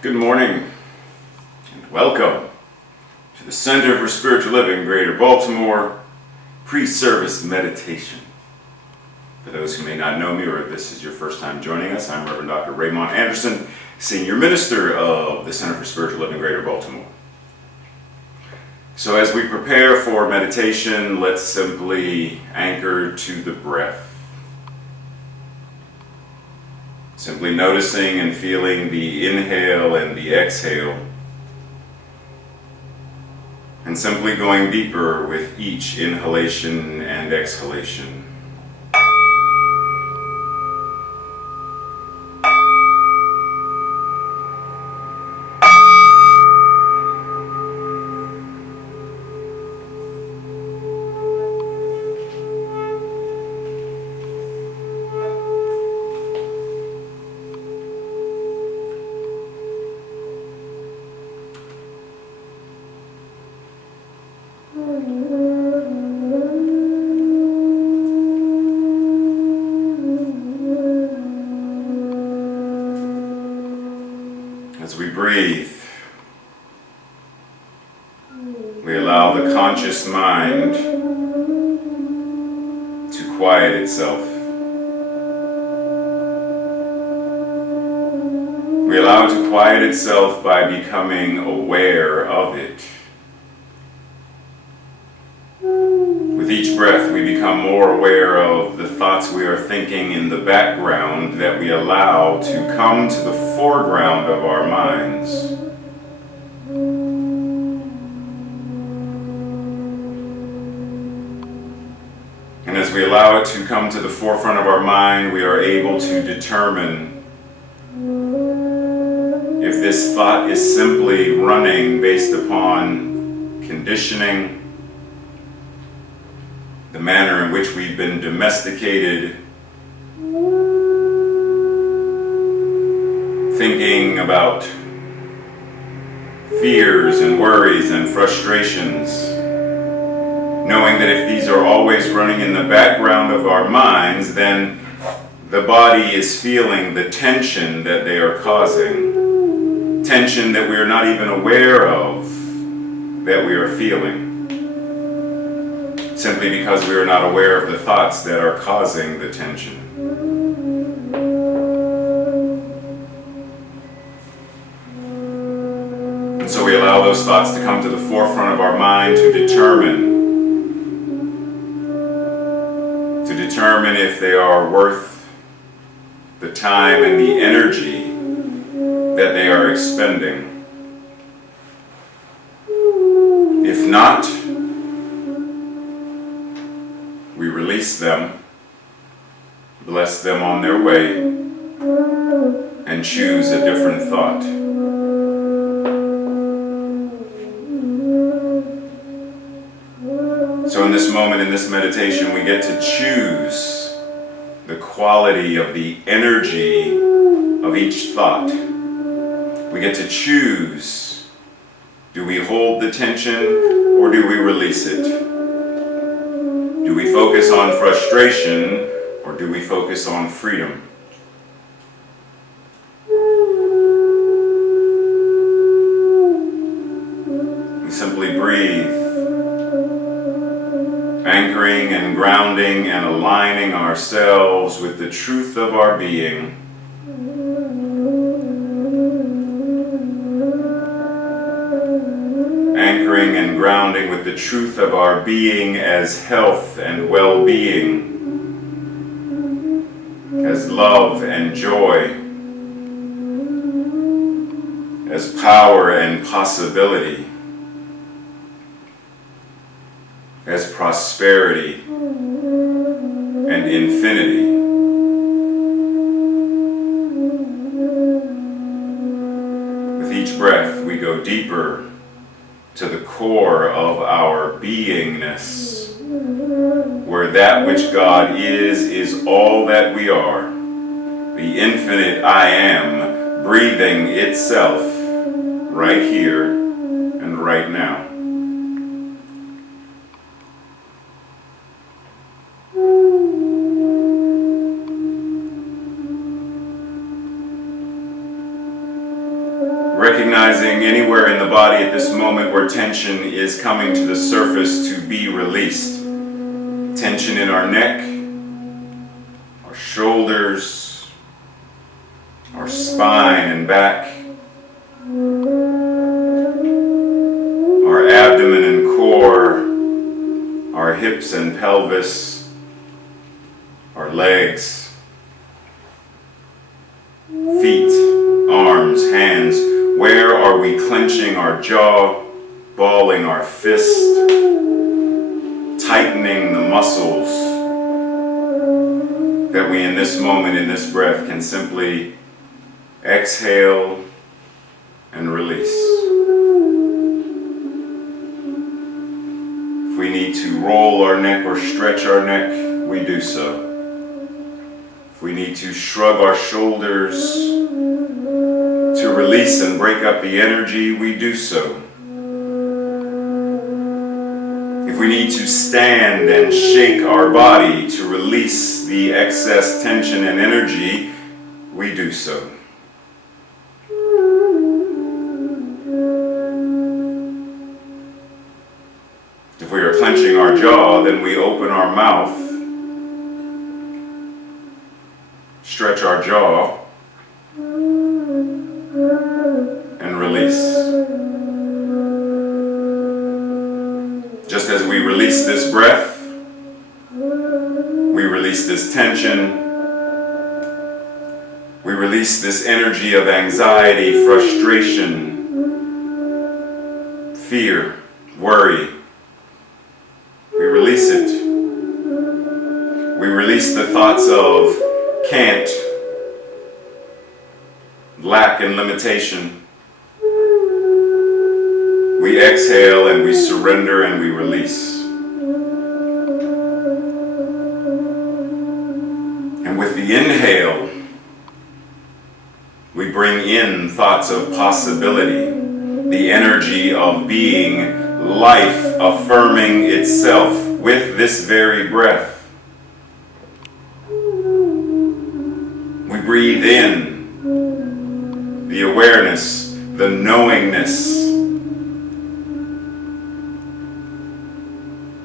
Good morning and welcome to the Center for Spiritual Living, Greater Baltimore, pre-service meditation. For those who may not know me or if this is your first time joining us, I'm Reverend Dr. Raymont Anderson, Senior Minister of the Center for Spiritual Living, Greater Baltimore. So as we prepare for meditation, let's simply anchor to the breath. Simply noticing and feeling the inhale and the exhale, and simply going deeper with each inhalation and exhalation. As we breathe, we allow the conscious mind to quiet itself. We allow it to quiet itself by becoming aware of it. With each breath, we become more aware of the thoughts we are thinking in the background that we allow to come to the foreground of our minds. And as we allow it to come to the forefront of our mind, we are able to determine if this thought is simply running based upon conditioning, the manner in which we've been domesticated, thinking about fears and worries and frustrations, knowing that if these are always running in the background of our minds, then the body is feeling the tension that they are causing, tension that we are not even aware of that we are feeling, simply because we are not aware of the thoughts that are causing the tension. And so we allow those thoughts to come to the forefront of our mind to determine if they are worth the time and the energy that they are expending. If not, we release them, bless them on their way, and choose a different thought. So in this moment, in this meditation, we get to choose the quality of the energy of each thought. We get to choose, do we hold the tension or do we release it? Do we focus on frustration or do we focus on freedom? We simply breathe, anchoring and grounding and aligning ourselves with the truth of our being. Anchoring and grounding with the truth of our being as health and well-being, as love and joy, as power and possibility, as prosperity and infinity. With each breath, we go deeper to the core of our beingness, where that which God is all that we are, the infinite I am, breathing itself right here and right now. Recognizing anywhere in the body at this moment where tension is coming to the surface to be released. Tension in our neck, our shoulders, our spine and back, our abdomen and core, our hips and pelvis, our legs, feet, arms, hands. Where are we clenching our jaw, balling our fist, tightening the muscles that we in this moment, in this breath, can simply exhale and release. If we need to roll our neck or stretch our neck, we do so. If we need to shrug our shoulders to release and break up the energy, we do so. If we need to stand and shake our body to release the excess tension and energy, we do so. If we are clenching our jaw, then we open our mouth, stretch our jaw, and release. Just as we release this breath, we release this tension, we release this energy of anxiety, frustration, fear, worry. We release it. We release the thoughts of can't, lack and limitation. We exhale and we surrender and we release. And with the inhale, we bring in thoughts of possibility, the energy of being, life affirming itself with this very breath. We breathe in the awareness, the knowingness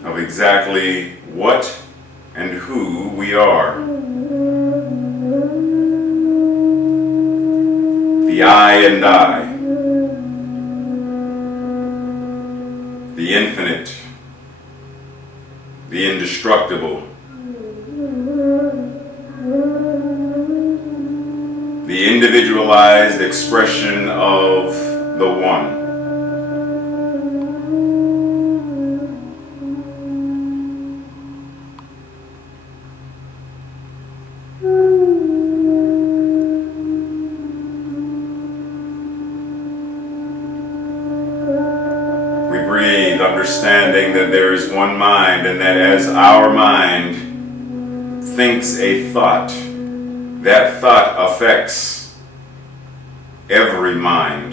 of exactly what and who we are. The I and I, the infinite, the indestructible, the individualized expression of the One. We breathe, understanding that there is one mind, and that as our mind thinks a thought, that thought affects every mind,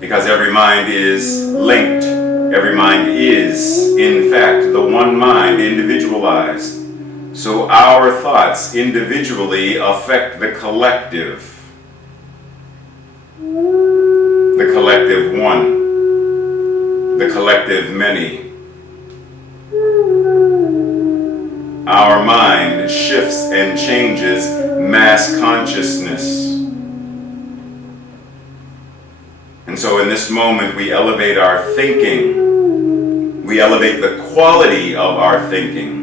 because every mind is linked. Every mind is, in fact, the one mind individualized. So our thoughts individually affect the collective one, the collective many. Our mind shifts and changes mass consciousness. And so in this moment we elevate our thinking. We elevate the quality of our thinking.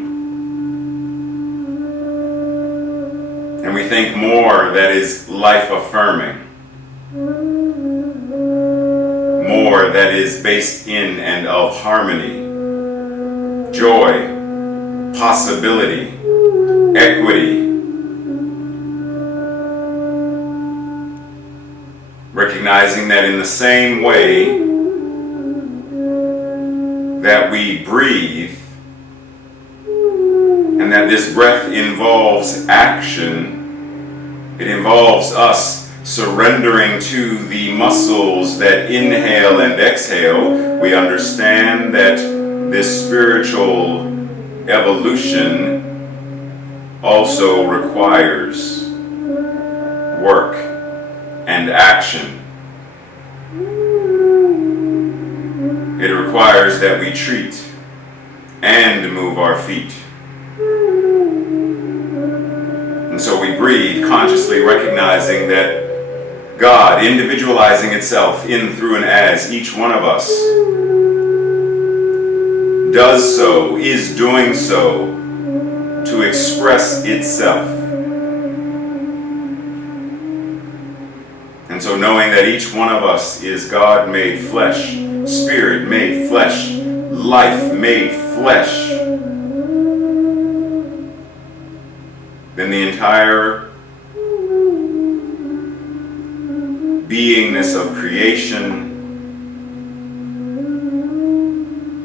And we think more that is life-affirming. More that is based in and of harmony, joy, possibility, equity. Recognizing that in the same way that we breathe, and that this breath involves action, it involves us surrendering to the muscles that inhale and exhale. We understand that this spiritual evolution also requires work and action. requires that we treat and move our feet. And so we breathe, consciously recognizing that God, individualizing itself in, through, and as each one of us, does so, is doing so, to express itself. And so knowing that each one of us is God made flesh, Spirit made flesh, life made flesh, then the entire beingness of creation,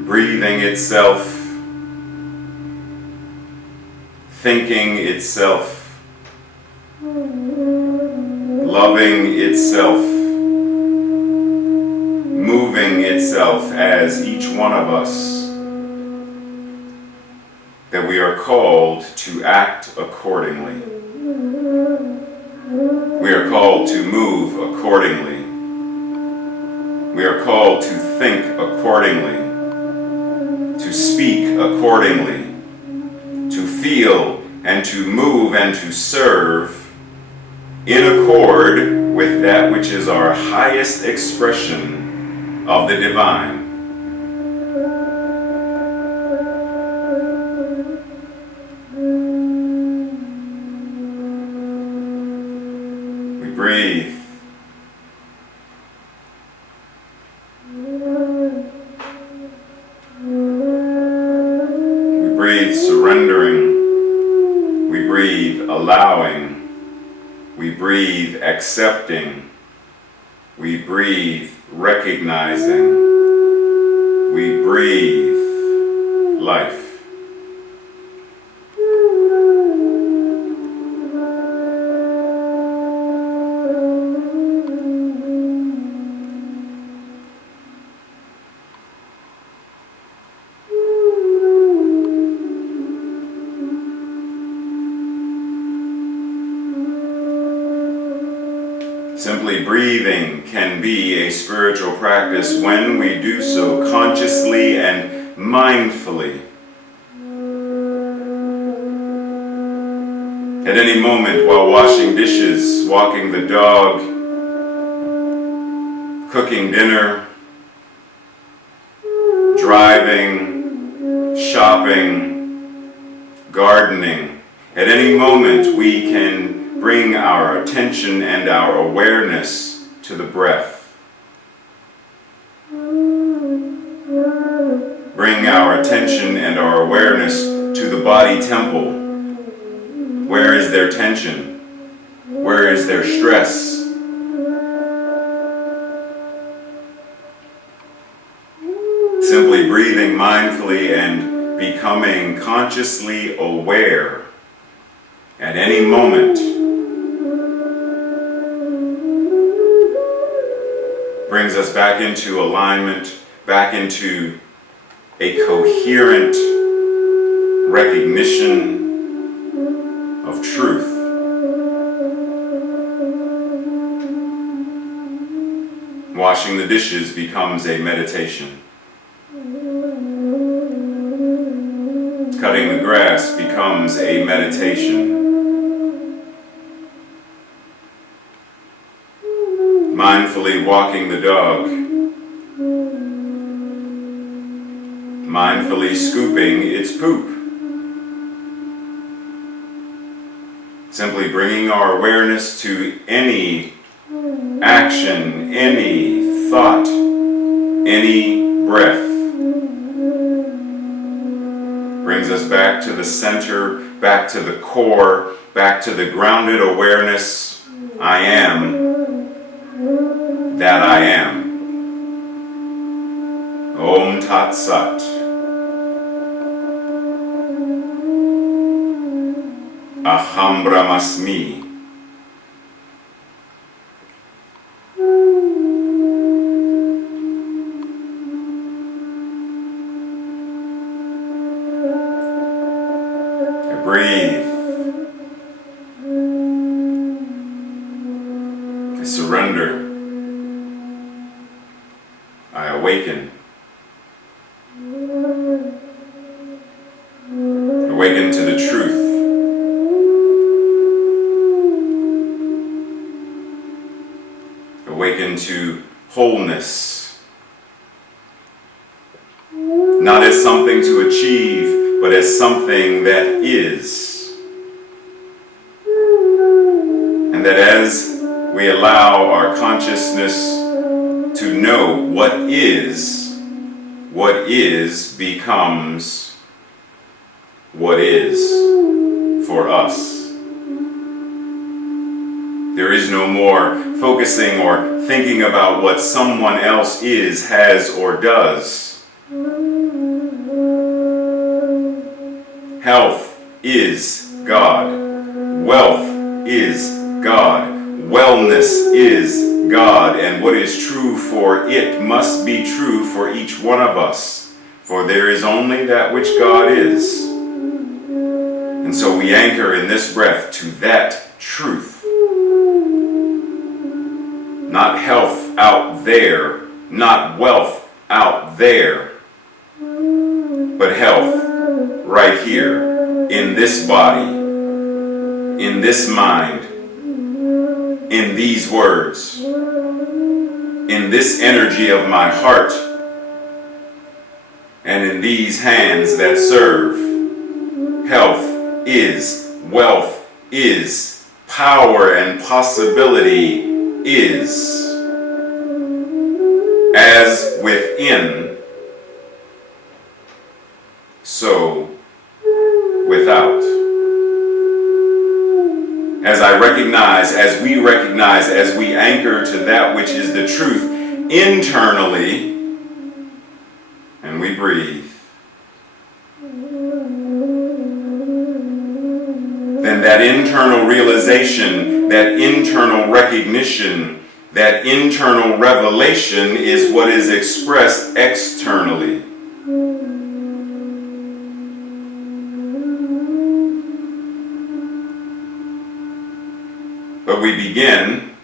breathing itself, thinking itself, loving itself, moving itself as each one of us, that we are called to act accordingly. We are called to move accordingly. We are called to think accordingly, to speak accordingly, to feel and to move and to serve in accord with that which is our highest expression of the divine. We breathe. We breathe surrendering. We breathe allowing. We breathe accepting. We breathe recognizing. We breathe life. Simply breathing can be a spiritual practice when we do so consciously and mindfully. At any moment while washing dishes, walking the dog, cooking dinner, driving, shopping, gardening, at any moment we can bring our attention and our awareness to the breath. Bring our attention and our awareness to the body temple. Where is there tension? Where is there stress? Simply breathing mindfully and becoming consciously aware at any moment brings us back into alignment, back into a coherent recognition of truth. Washing the dishes becomes a meditation. Cutting the grass becomes a meditation. Mindfully walking the dog, mindfully scooping its poop. Simply bringing our awareness to any action, any thought, any breath. Brings us back to the center, back to the core, back to the grounded awareness. I am that I am. Om Tat Sat. Aham Brahmasmi. I breathe. I surrender. I awaken. Awaken to wholeness. Not as something to achieve, but as something that is. And that as we allow our consciousness to know what is becomes what is for us. There is no more focusing or thinking about what someone else is, has, or does. Health is God. Wealth is God. Wellness is God. And what is true for it must be true for each one of us. For there is only that which God is. And so we anchor in this breath to that truth. Not health out there, not wealth out there, but health right here, in this body, in this mind, in these words, in this energy of my heart, and in these hands that serve. Health is, wealth is, power and possibility is. As within, so without. As I recognize, as we recognize, as we anchor to that which is the truth internally, and we breathe, then that internal realization, that internal recognition, that internal revelation is what is expressed externally. But we begin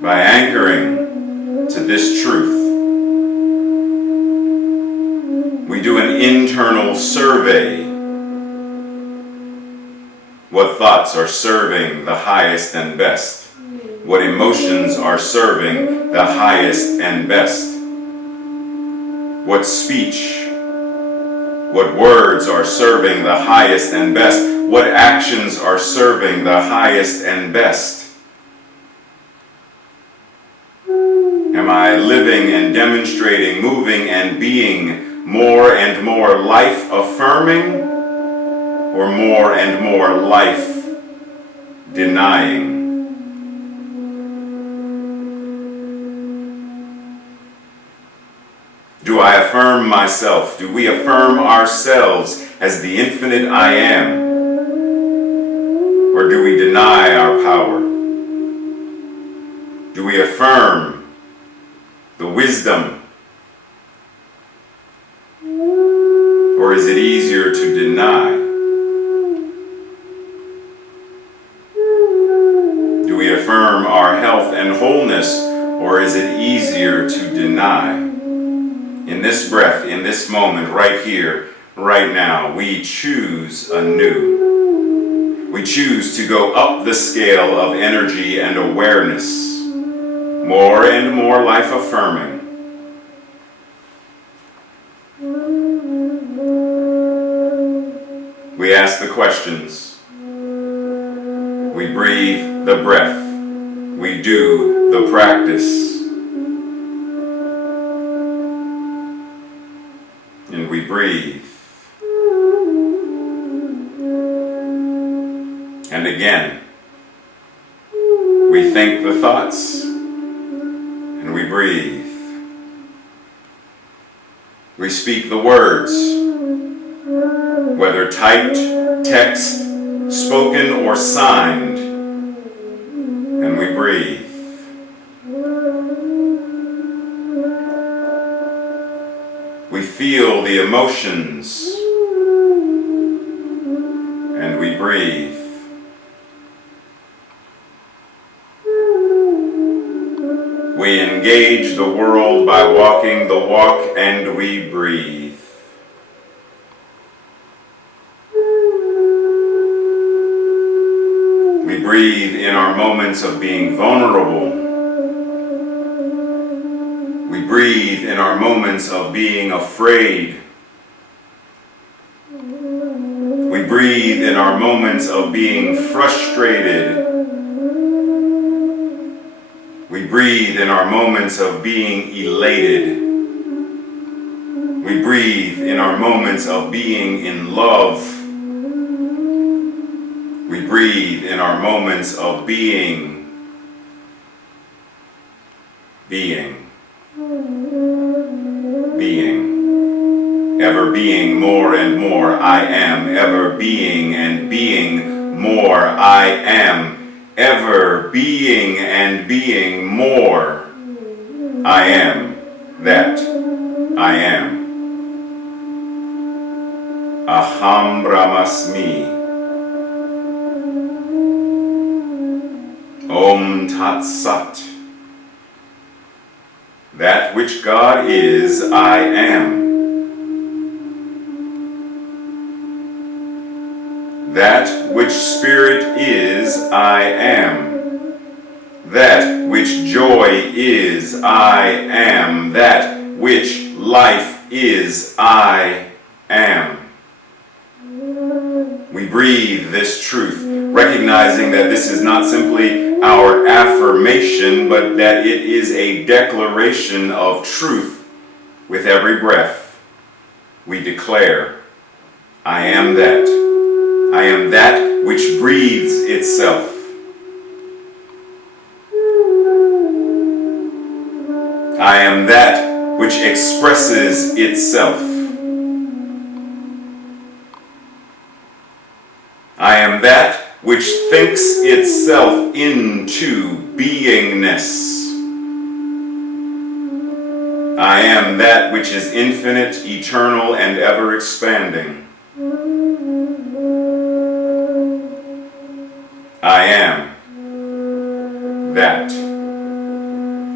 by anchoring to this truth. We do an internal survey. What thoughts are serving the highest and best? What emotions are serving the highest and best? What speech, what words are serving the highest and best? What actions are serving the highest and best? Am I living and demonstrating, moving and being more and more life-affirming, or more and more life-denying? Do I affirm myself? Do we affirm ourselves as the infinite I am? Or do we deny our power? Do we affirm the wisdom? Or is it easier to deny? Do we affirm our health and wholeness, or is it easier to deny? In this breath, in this moment, right here, right now, we choose anew. We choose to go up the scale of energy and awareness, more and more life-affirming. We ask the questions. We breathe the breath. We do the practice. And we breathe. And again, we think the thoughts, and we breathe. We speak the words, whether typed, text, spoken, or signed, and we breathe. We feel the emotions, and we breathe. We engage the world by walking the walk, and we breathe. We breathe in in our moments of being vulnerable. We breathe in our moments of being afraid. We breathe in our moments of being frustrated. We breathe in our moments of being elated. We breathe in our moments of being in love. We breathe in our moments of being. Ever being more and more I am. Ever being and being more I am. Ever being and being more I am that I am. Aham Brahmasmi. Om Tat Sat. That which God is, I am. That which Spirit is, I am. That which joy is, I am. That which life is, I am. We breathe this truth, recognizing that this is not simply our affirmation, but that it is a declaration of truth. With every breath, we declare, I am that. I am that which breathes itself. I am that which expresses itself. I am that which thinks itself into beingness. I am that which is infinite, eternal, and ever expanding. I am that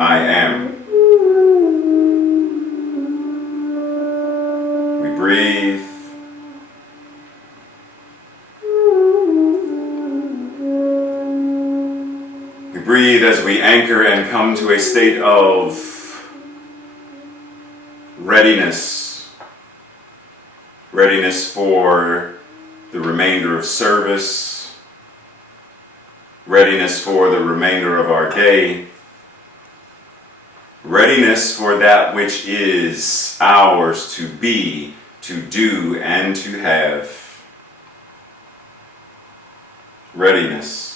I am. We breathe. We breathe as we anchor and come to a state of readiness. Readiness for the remainder of service. Readiness for the remainder of our day. Readiness for that which is ours to be, to do, and to have. Readiness.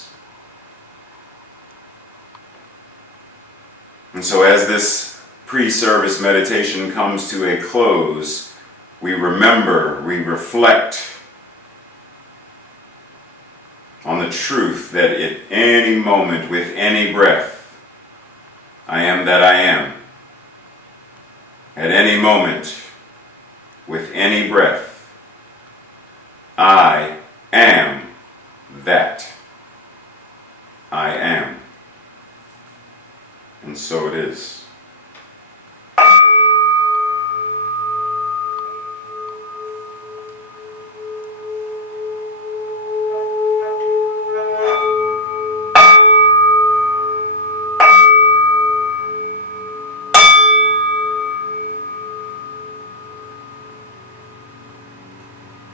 And so as this pre-service meditation comes to a close, we remember, we reflect on the truth that at any moment, with any breath, I am that I am. At any moment, with any breath, I am that I am. And so it is.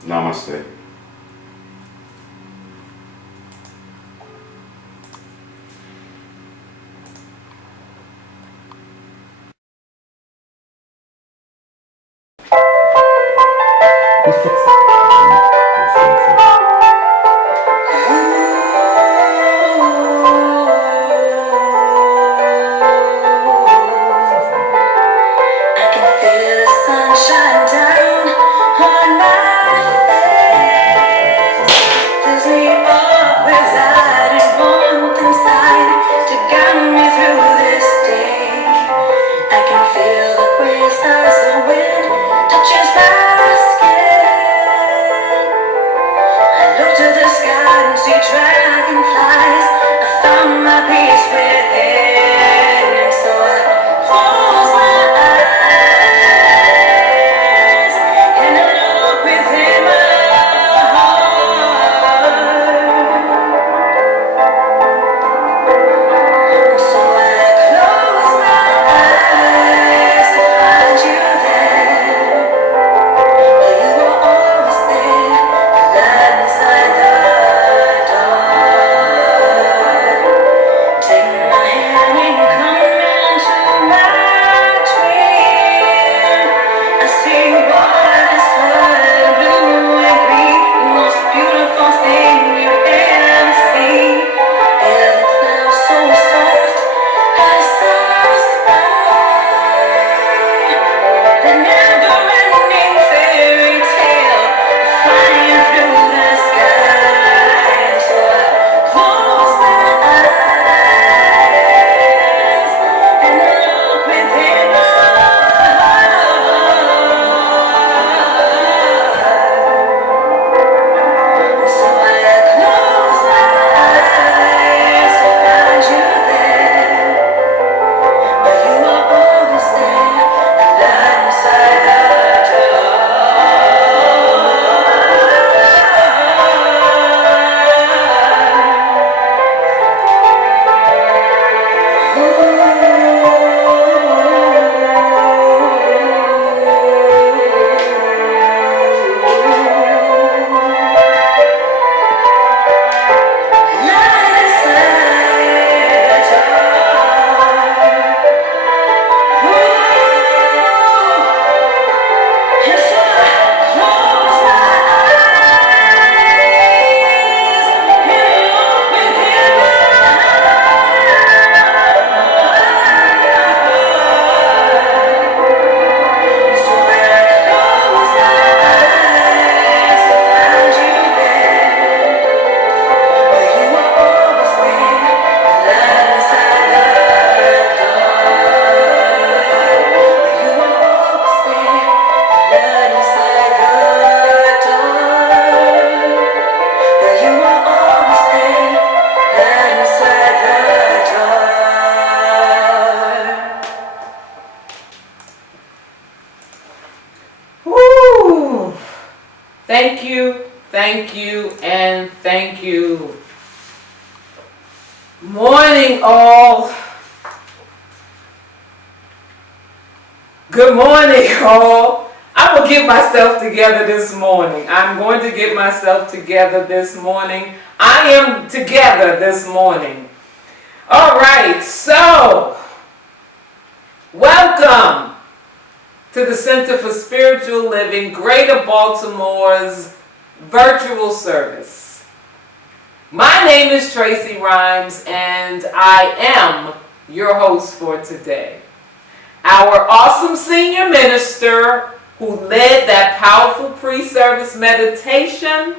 Namaste. thank you, and thank you. Morning, all. Good morning, all. I will get myself together this morning. I'm going to get myself together this morning. I am together this morning. All right, so welcome to the Center for Spiritual Living, Greater Baltimore's virtual service. My name is Tracy Rhymes, and I am your host for today. Our awesome senior minister who led that powerful pre-service meditation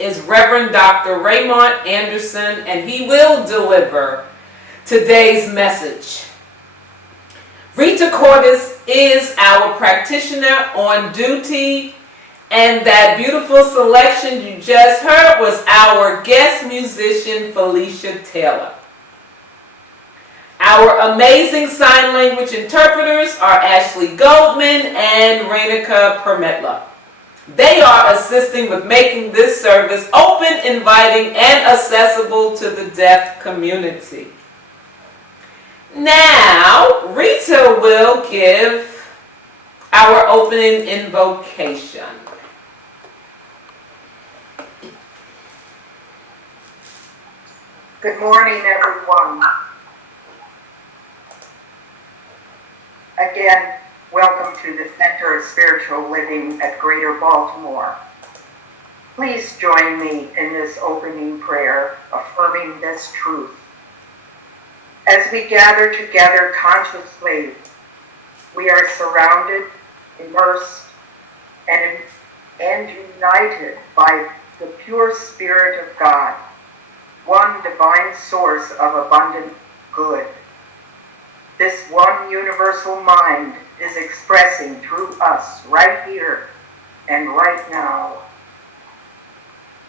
is Reverend Dr. Raymont Anderson, and he will deliver today's message. Rita Cordes is our practitioner on duty, and that beautiful selection you just heard was our guest musician, Felicia Taylor. Our amazing sign language interpreters are Ashley Goldman and Renika Permetla. They are assisting with making this service open, inviting, and accessible to the deaf community. Now, Rita will give our opening invocation. Good morning, everyone. Again, welcome to the Center of Spiritual Living at Greater Baltimore. Please join me in this opening prayer, affirming this truth. As we gather together consciously, we are surrounded, immersed, and united by the pure Spirit of God, one divine source of abundant good. This one universal mind is expressing through us right here and right now.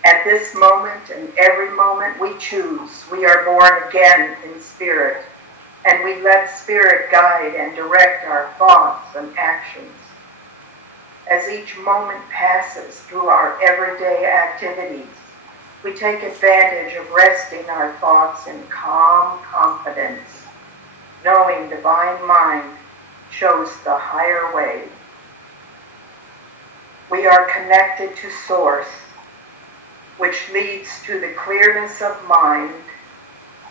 At this moment and every moment we choose, we are born again in spirit, and we let spirit guide and direct our thoughts and actions. As each moment passes through our everyday activities, we take advantage of resting our thoughts in calm confidence, knowing divine mind shows the higher way. We are connected to Source, which leads to the clearness of mind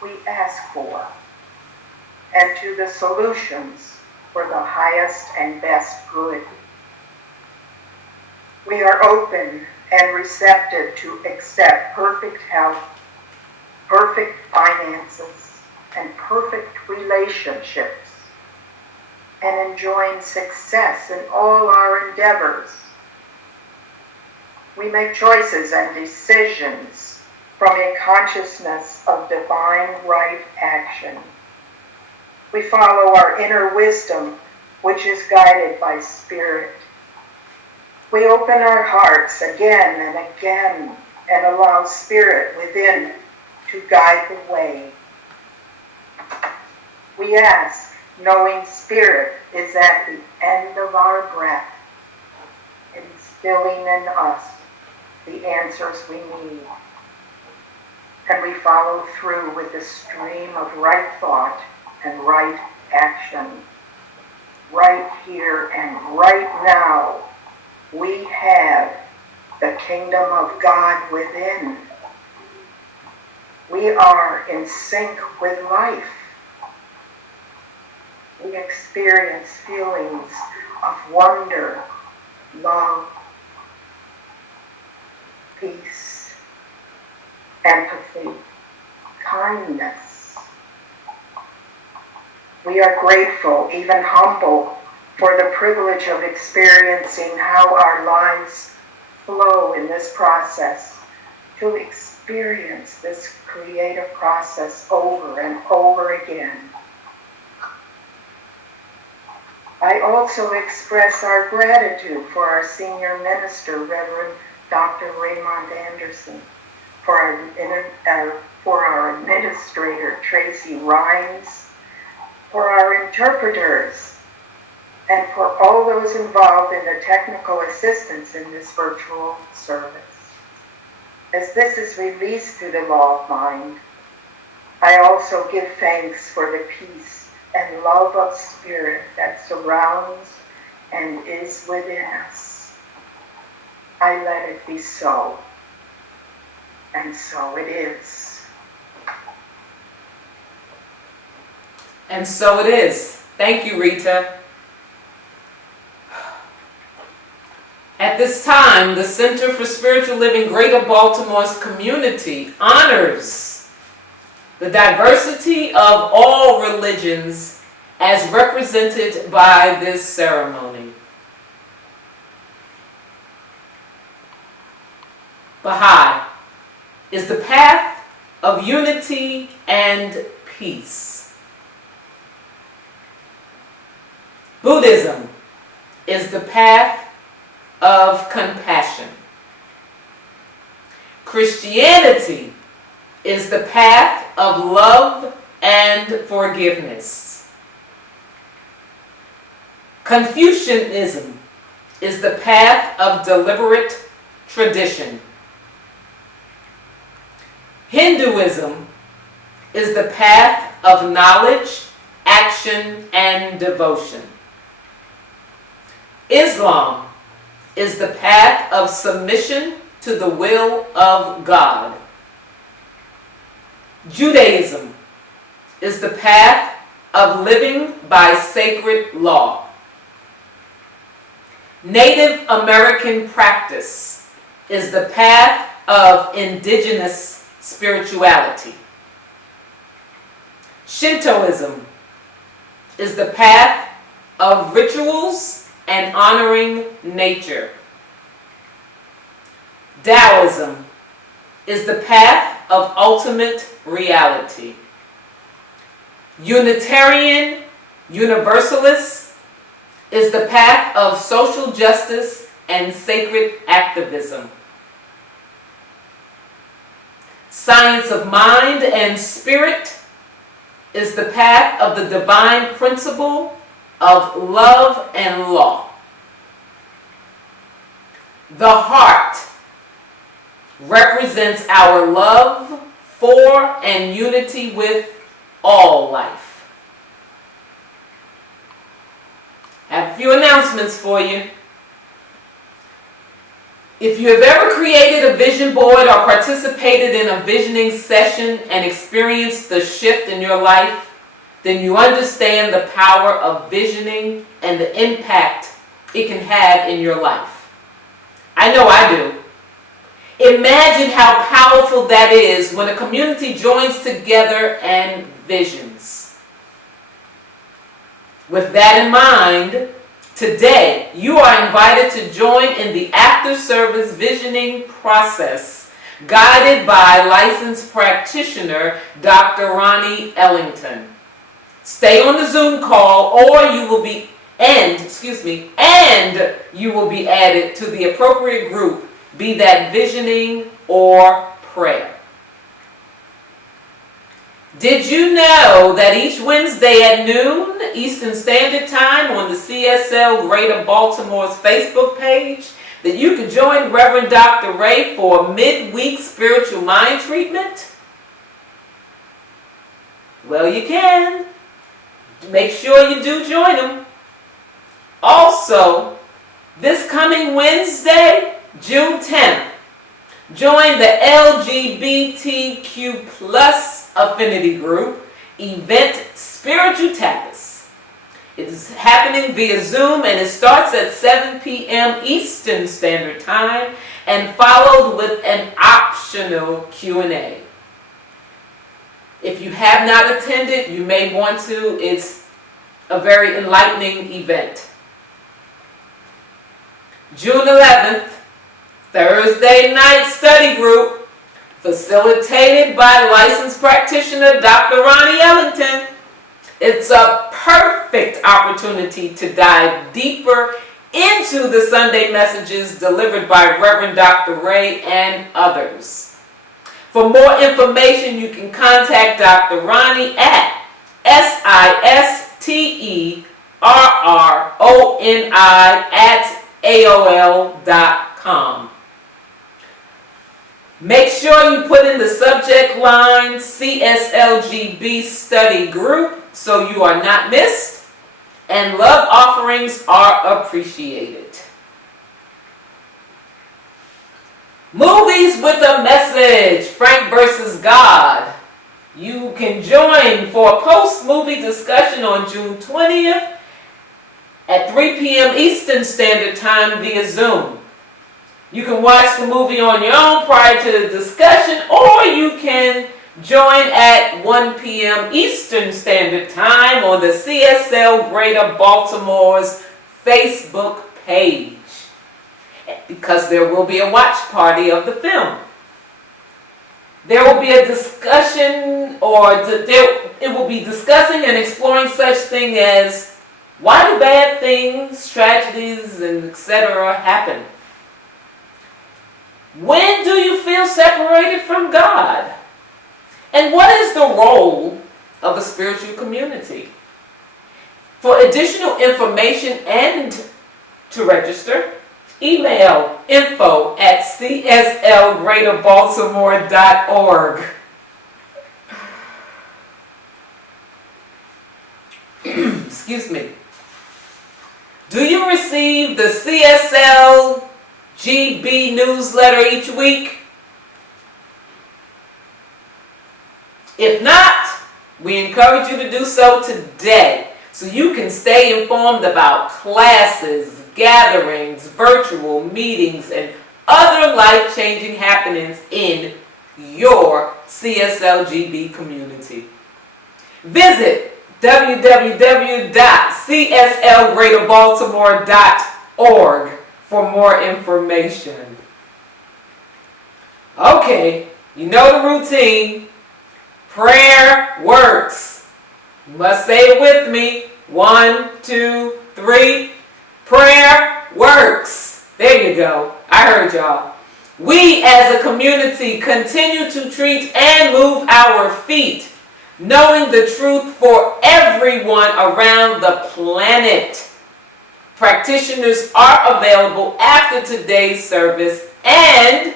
we ask for, and to the solutions for the highest and best good. We are open and receptive to accept perfect health, perfect finances, and perfect relationships, and enjoying success in all our endeavors. We make choices and decisions from a consciousness of divine right action. We follow our inner wisdom, which is guided by Spirit. We open our hearts again and again and allow Spirit within to guide the way. We ask, knowing Spirit is at the end of our breath, instilling in us the answers we need. And we follow through with the stream of right thought and right action. Right here and right now, we have the kingdom of God within. We are in sync with life. We experience feelings of wonder, love, peace, empathy, kindness. We are grateful, even humble, for the privilege of experiencing how our lives flow in this process, to experience this creative process over and over again. I also express our gratitude for our senior minister, Reverend Dr. Raymont Anderson, for our administrator, Tracy Rhymes, for our interpreters, and for all those involved in the technical assistance in this virtual service. As this is released through the law of mind, I also give thanks for the peace and love of spirit that surrounds and is within us. I let it be so, and so it is. And so it is. Thank you, Rita. At this time, the Center for Spiritual Living Greater Baltimore's community honors the diversity of all religions as represented by this ceremony. Baha'i is the path of unity and peace. Buddhism is the path of compassion. Christianity is the path of love and forgiveness. Confucianism is the path of deliberate tradition. Hinduism is the path of knowledge, action, and devotion. Islam is the path of submission to the will of God. Judaism is the path of living by sacred law. Native American practice is the path of indigenous spirituality. Shintoism is the path of rituals and honoring nature. Taoism is the path of ultimate reality. Unitarian Universalist is the path of social justice and sacred activism. Science of mind and spirit is the path of the divine principle of love and law. The heart represents our love for and unity with all life. I have a few announcements for you. If you have ever created a vision board or participated in a visioning session and experienced the shift in your life, then you understand the power of visioning and the impact it can have in your life. I know I do. Imagine how powerful that is when a community joins together and visions. With that in mind, today you are invited to join in the after-service visioning process guided by licensed practitioner Dr. Ronnie Ellington. Stay on the Zoom call or you will be and you will be added to the appropriate group, be that visioning or prayer. Did you know that each Wednesday at noon Eastern Standard Time on the CSL Greater Baltimore's Facebook page that you can join Reverend Dr. Ray for midweek spiritual mind treatment? Well, you can. Make sure you do join them. Also, this coming Wednesday, June 10th, join the LGBTQ plus affinity group event Spiritual Tapas. It is happening via Zoom and it starts at 7 p.m. Eastern Standard Time and followed with an optional Q&A. If you have not attended, you may want to. It's a very enlightening event. June 11th, Thursday night study group, facilitated by licensed practitioner Dr. Ronnie Ellington. It's a perfect opportunity to dive deeper into the Sunday messages delivered by Reverend Dr. Ray and others. For more information, you can contact Dr. Ronnie at sisterroni@aol.com. Make sure you put in the subject line CSLGB study group so you are not missed, and love offerings are appreciated. Movies with a message, Frank versus God. You can join for a post-movie discussion on June 20th at 3 p.m. Eastern Standard Time via Zoom. You can watch the movie on your own prior to the discussion, or you can join at 1 p.m. Eastern Standard Time on the CSL Greater Baltimore's Facebook page, because there will be a watch party of the film. There will be a discussion, it will be discussing and exploring such things as why do bad things, tragedies, and etc. happen? When do you feel separated from God? And what is the role of a spiritual community? For additional information and to register, email info@cslgreaterbaltimore.org. Excuse me. Do you receive the CSLGB newsletter each week? If not, we encourage you to do so today so you can stay informed about classes, gatherings, virtual meetings, and other life-changing happenings in your CSLGB community. Visit www.cslgreaterbaltimore.org for more information. Okay, you know the routine. Prayer works. You must say it with me. 1, 2, 3. Prayer works. There you go. I heard y'all. We as a community continue to treat and move our feet, knowing the truth for everyone around the planet. Practitioners are available after today's service, and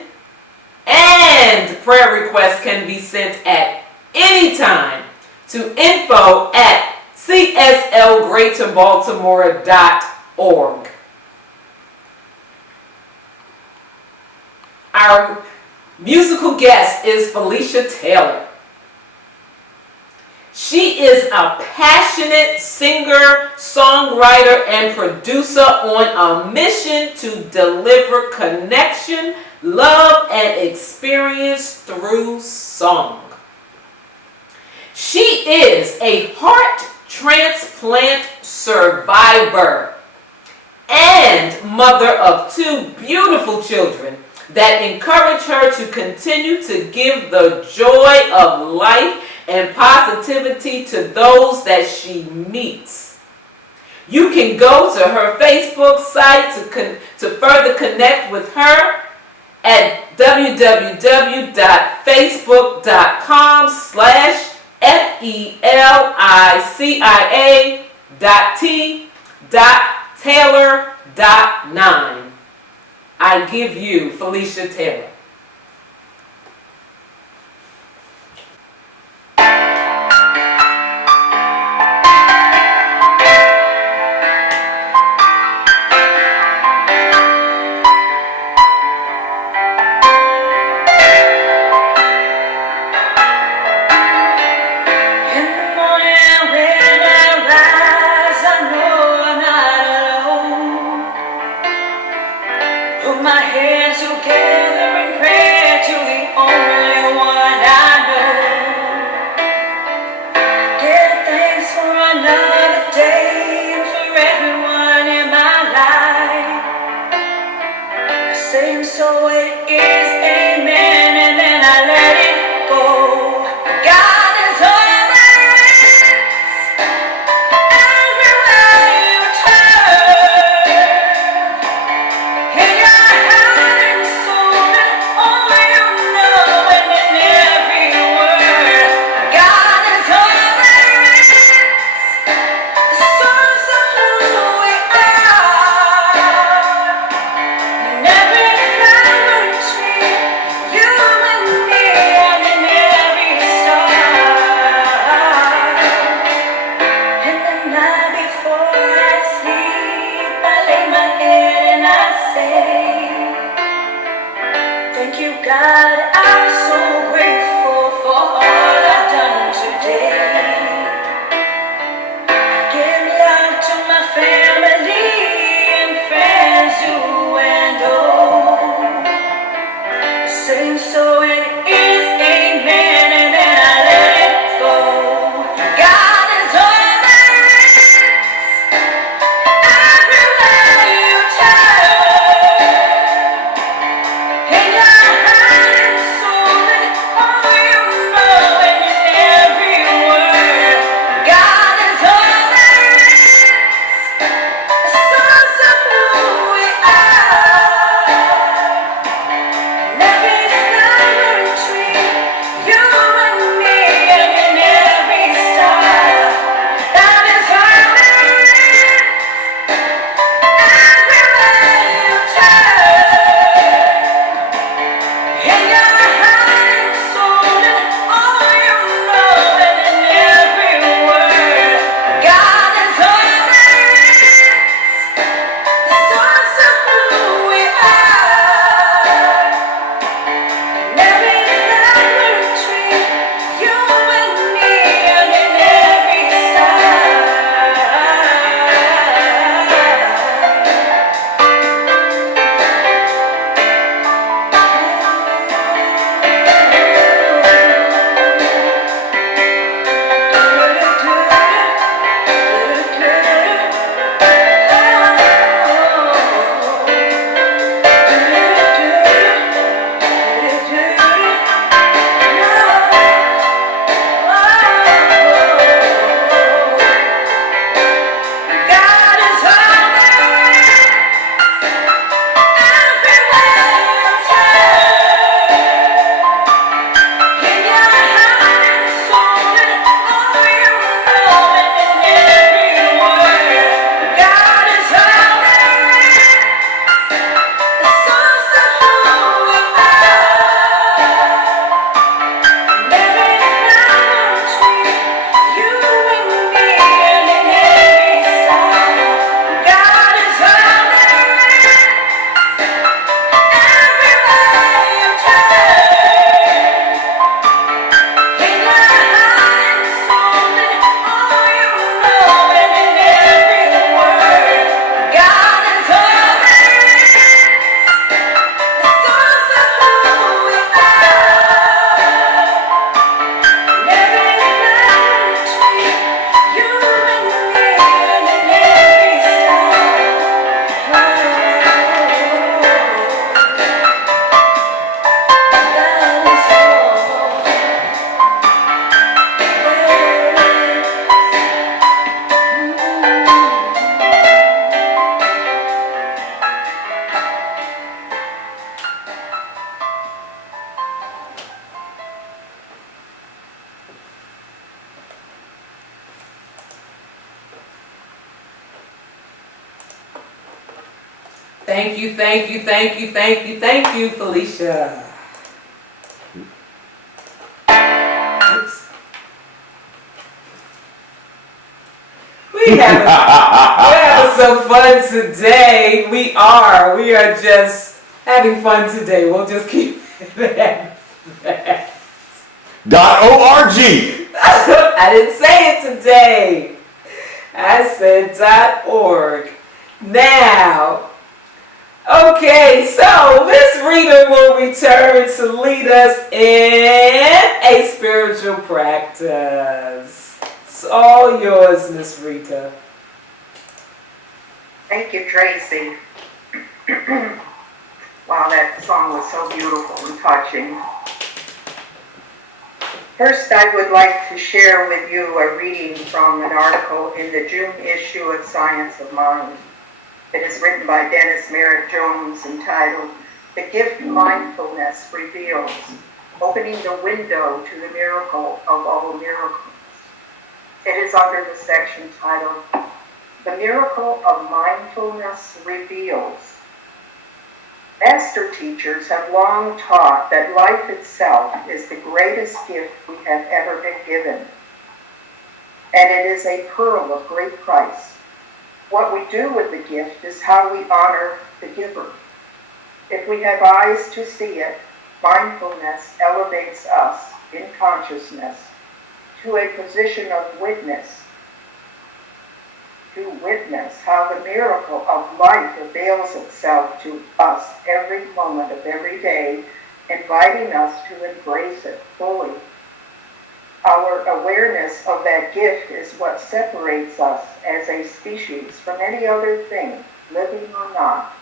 prayer requests can be sent at any time to info@cslgreaterbaltimore.org. Our musical guest is Felicia Taylor. She is a passionate singer, songwriter, and producer on a mission to deliver connection, love, and experience through song. She is a heart transplant survivor and mother of 2 beautiful children that encourage her to continue to give the joy of life and positivity to those that she meets. You can go to her Facebook site to further connect with her at www.facebook.com/FELICIA.T.Taylor.9. I give you Felicia Taylor. My hands together. Thank you, thank you, thank you, thank you, thank you, Felicia. Oops. We're having some fun today. We are just having fun today. We'll just keep it at that. .org. I didn't say it today. I said .org. Now, okay, so Miss Rita will return to lead us in a spiritual practice. It's all yours, Miss Rita. Thank you, Tracy. Wow, that song was so beautiful and touching. First, I would like to share with you a reading from an article in the June issue of Science of Mind. It is written by Dennis Merritt Jones, entitled "The Gift Mindfulness Reveals, Opening the Window to the Miracle of All Miracles." It is under the section titled "The Miracle of Mindfulness Reveals." Master teachers have long taught that life itself is the greatest gift we have ever been given, and it is a pearl of great price. What we do with the gift is how we honor the giver. If we have eyes to see it, mindfulness elevates us in consciousness to a position of witness, to witness how the miracle of life avails itself to us every moment of every day, inviting us to embrace it fully. Our awareness of that gift is what separates us as a species from any other thing, living or not,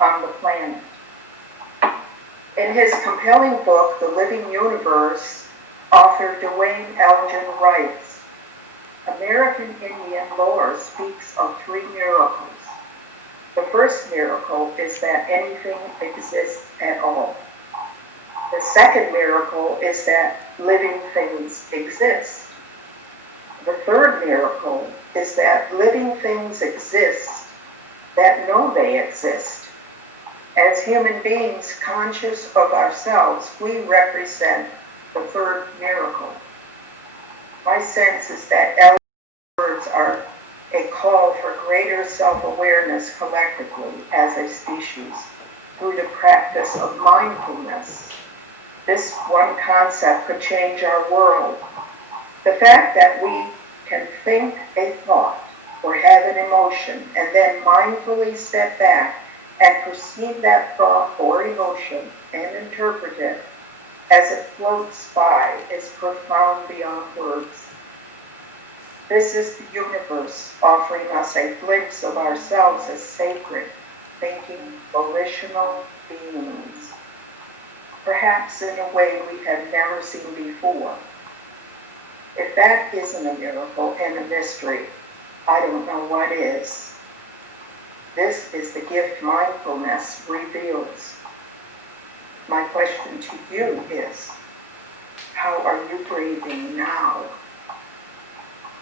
on the planet. In his compelling book, The Living Universe, author Dwayne Elgin writes, American Indian lore speaks of 3 miracles. The first miracle is that anything exists at all. The second miracle is that living things exist. The third miracle is that living things exist that know they exist. As human beings conscious of ourselves, we represent the third miracle. My sense is that words are a call for greater self-awareness collectively as a species through the practice of mindfulness. This one concept could change our world. The fact that we can think a thought or have an emotion and then mindfully step back and perceive that thought or emotion and interpret it as it floats by is profound beyond words. This is the universe offering us a glimpse of ourselves as sacred, thinking, volitional beings, perhaps in a way we have never seen before. If that isn't a miracle and a mystery, I don't know what is. This is the gift mindfulness reveals. My question to you is, how are you breathing now?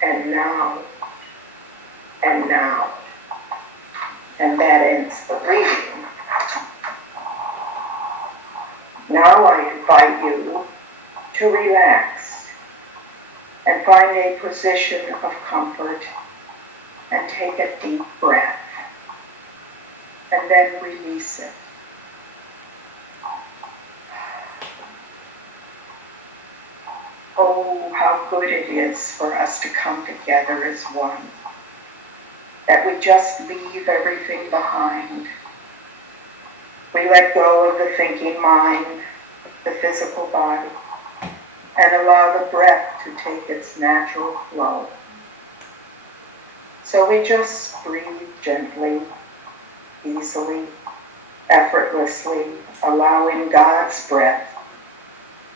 And now, and now. And that ends the reading. Now I invite you to relax and find a position of comfort and take a deep breath and then release it. Oh, how good it is for us to come together as one, that we just leave everything behind. We let go of the thinking mind, the physical body, and allow the breath to take its natural flow. So we just breathe gently, easily, effortlessly, allowing God's breath,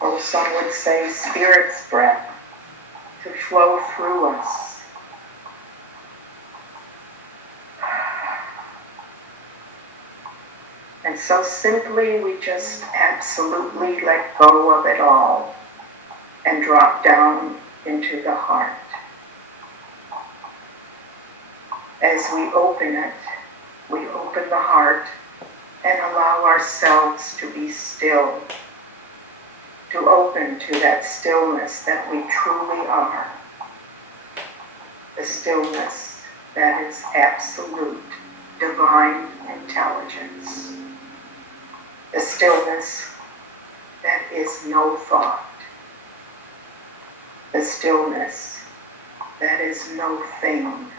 or some would say Spirit's breath, to flow through us. And so simply we just absolutely let go of it all and drop down into the heart. As we open it, we open the heart and allow ourselves to be still, to open to that stillness that we truly are. The stillness that is absolute divine intelligence. The stillness that is no thought. The stillness that is no thing.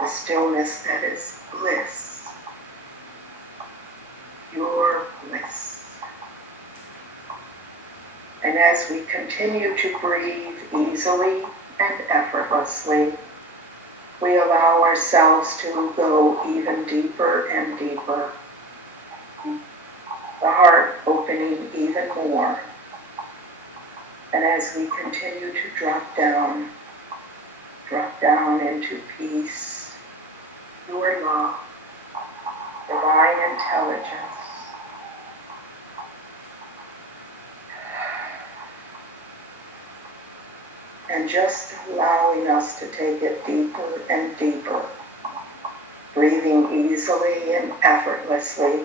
The stillness that is bliss. Pure bliss. And as we continue to breathe easily and effortlessly, we allow ourselves to go even deeper and deeper. The heart opening even more. And as we continue to drop down into peace, pure love, divine intelligence, and just allowing us to take it deeper and deeper, breathing easily and effortlessly,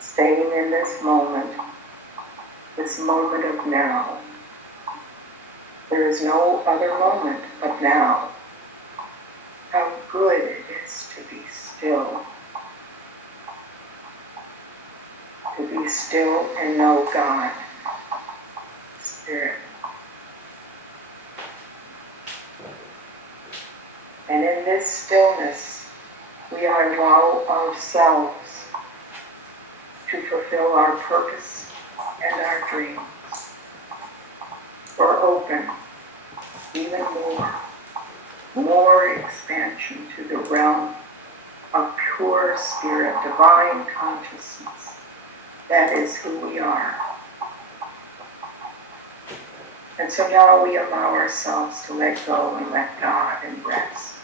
staying in this moment of now. There is no other moment but now. How good it is to be still. To be still and know God, Spirit. And in this stillness, we allow ourselves to fulfill our purpose and our dreams. We're open even more expansion to the realm of pure spirit, divine consciousness. That is who we are. And so now we allow ourselves to let go and let God and rest.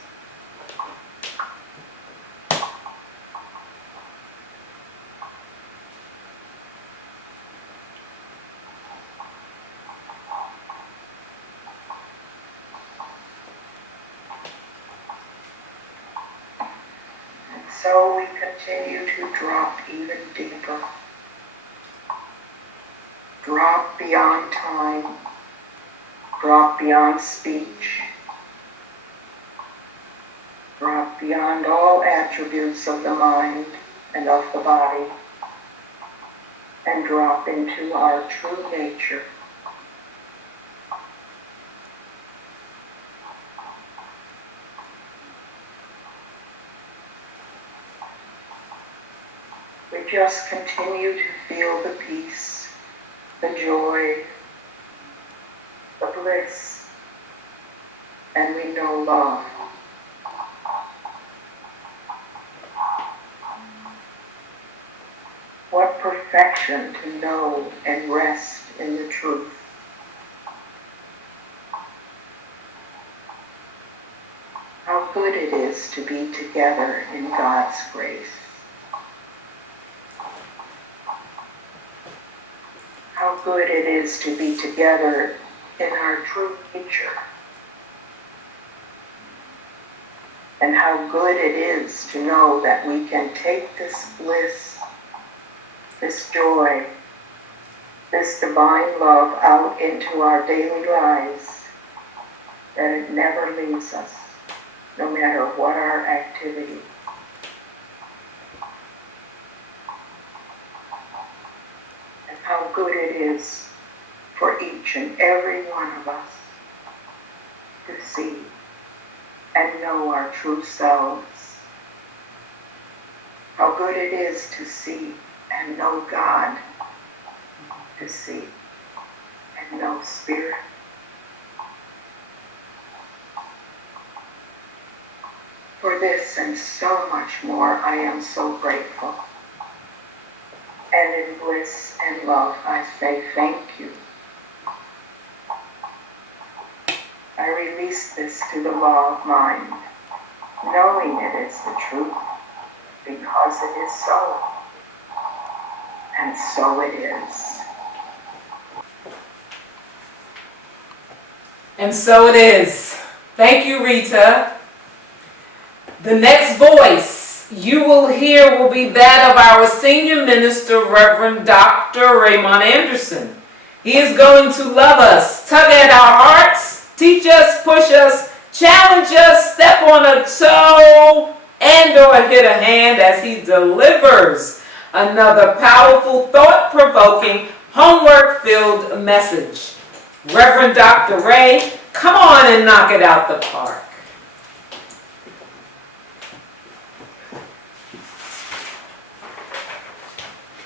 So we continue to drop even deeper. Drop beyond time. Drop beyond speech. Drop beyond all attributes of the mind and of the body. And drop into our true nature. We just continue to feel the peace, the joy, the bliss, and we know love. What perfection to know and rest in the truth. How good it is to be together in God's grace. How good it is to be together in our true nature. And how good it is to know that we can take this bliss, this joy, this divine love out into our daily lives, that it never leaves us, no matter what our activity. And how good it is for each and every one of us to see and know our true selves. How good it is to see and know God, to see and know Spirit. For this and so much more, I am so grateful. And in bliss and love, I say thank you. I release this to the law of mind, knowing it is the truth, because it is so. And so it is. And so it is. Thank you, Rita. The next voice you will hear will be that of our senior minister, Reverend Dr. Raymont Anderson. He is going to love us, tug at our hearts, teach us, push us, challenge us, step on a toe, and or hit a hand as he delivers another powerful, thought-provoking, homework-filled message. Reverend Dr. Ray, come on and knock it out the park.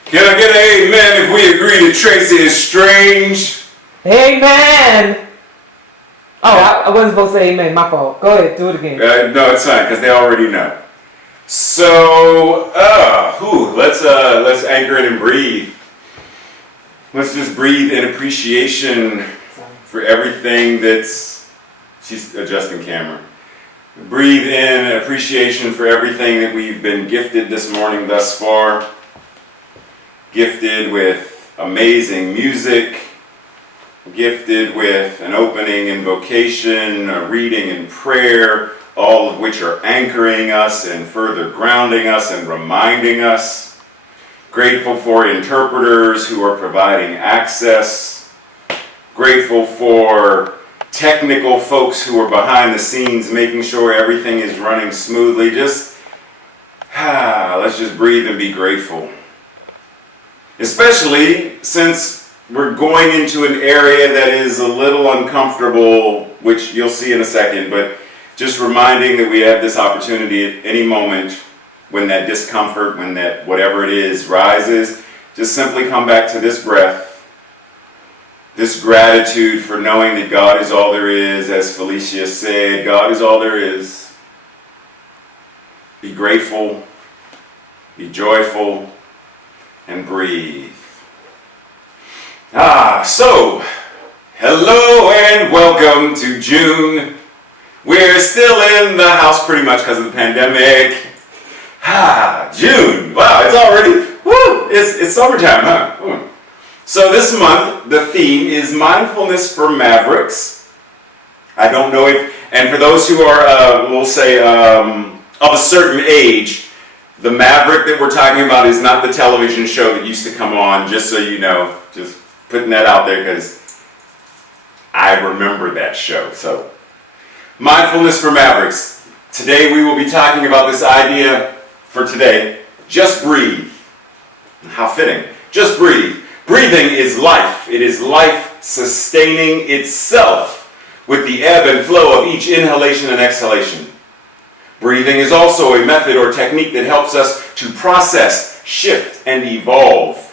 Can I get an amen if we agree that Tracy is strange? Amen. Oh, I wasn't supposed to say amen. My fault. Go ahead. Do it again. No, it's fine, because they already know. So, let's anchor it and breathe. Let's just breathe in appreciation for everything that's... She's adjusting camera. Breathe in appreciation for everything that we've been gifted this morning thus far. Gifted with amazing music, gifted with an opening invocation, a reading and prayer, all of which are anchoring us and further grounding us and reminding us. Grateful for interpreters who are providing access. Grateful for technical folks who are behind the scenes making sure everything is running smoothly. Let's just breathe and be grateful. Especially since we're going into an area that is a little uncomfortable, which you'll see in a second, but just reminding that we have this opportunity at any moment when that discomfort, when that whatever it is rises, just simply come back to this breath, this gratitude for knowing that God is all there is. As Felicia said, God is all there is. Be grateful, be joyful, and breathe. So, hello and welcome to June. We're still in the house pretty much because of the pandemic. June. Wow, it's already, it's summertime, huh? So this month, the theme is Mindfulness for Mavericks. I don't know if, and for those who are, we'll say, of a certain age, the Maverick that we're talking about is not the television show that used to come on, just so you know. Just putting that out there because I remember that show. So, Mindfulness for Mavericks. Today we will be talking about this idea for today. Just breathe. How fitting. Just breathe. Breathing is life. It is life sustaining itself with the ebb and flow of each inhalation and exhalation. Breathing is also a method or technique that helps us to process, shift, and evolve.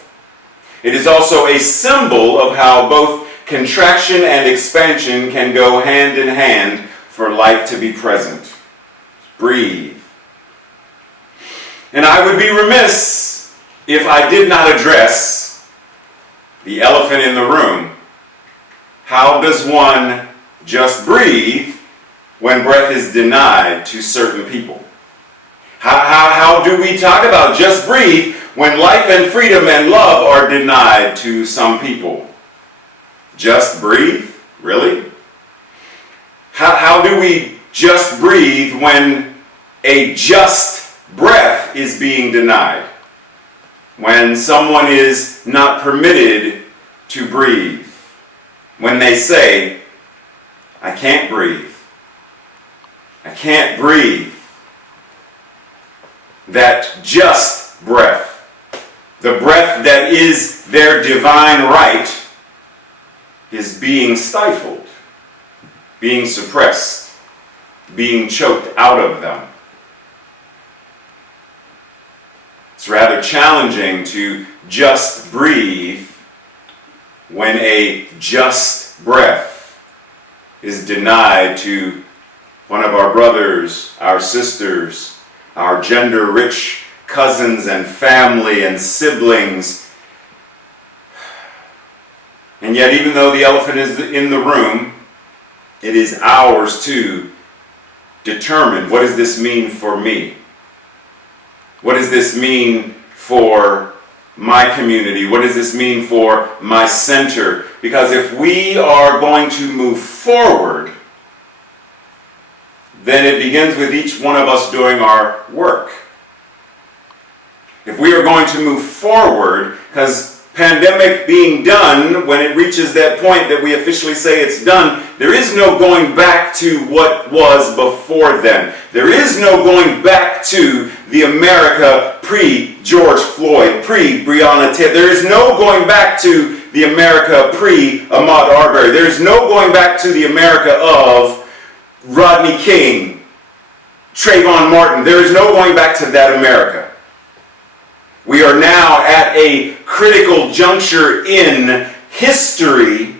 It is also a symbol of how both contraction and expansion can go hand in hand for life to be present. Breathe. And I would be remiss if I did not address the elephant in the room. How does one just breathe when breath is denied to certain people? How do we talk about just breathe when life and freedom and love are denied to some people? Just breathe? Really? How do we just breathe when a just breath is being denied? When someone is not permitted to breathe? When they say, I can't breathe. I can't breathe. That just breath, the breath that is their divine right, is being stifled, being suppressed, being choked out of them. It's rather challenging to just breathe when a just breath is denied to one of our brothers, our sisters, our gender-rich cousins and family and siblings. And yet, even though the elephant is in the room, it is ours to determine, what does this mean for me? What does this mean for my community? What does this mean for my center? Because if we are going to move forward, then it begins with each one of us doing our work. if we are going to move forward, because pandemic being done, when it reaches that point that we officially say it's done, there is no going back to what was before then. There is no going back to the America pre-George Floyd, pre-Breonna Taylor. There is no going back to the America pre-Ahmaud Arbery. There is no going back to the America of Rodney King, Trayvon Martin. There is no going back to that America. We are now at a critical juncture in history.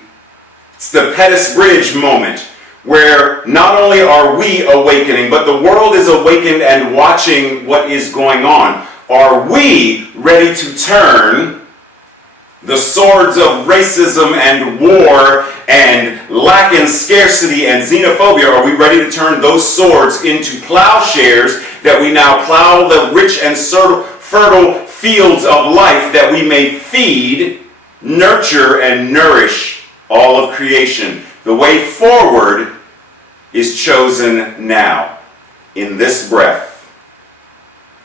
It's the Pettus Bridge moment, where not only are we awakening, but the world is awakened and watching what is going on. Are we ready to turn the swords of racism and war and lack and scarcity and xenophobia? Are we ready to turn those swords into plowshares that we now plow the rich and fertile fields of life, that we may feed, nurture, and nourish all of creation? The way forward is chosen now, in this breath,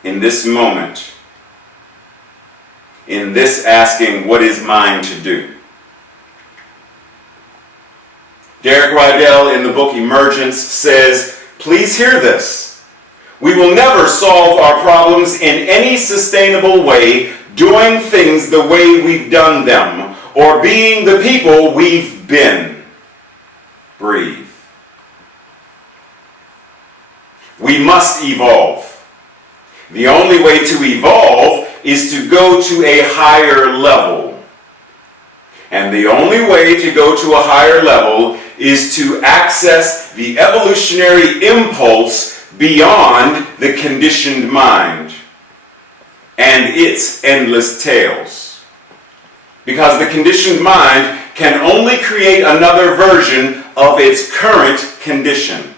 in this moment, in this asking, what is mine to do? Derek Rydell in the book Emergence says, please hear this. We will never solve our problems in any sustainable way doing things the way we've done them, or being the people we've been. Breathe. We must evolve. The only way to evolve is to go to a higher level. And the only way to go to a higher level is to access the evolutionary impulse beyond the conditioned mind and its endless tales. Because the conditioned mind can only create another version of its current condition.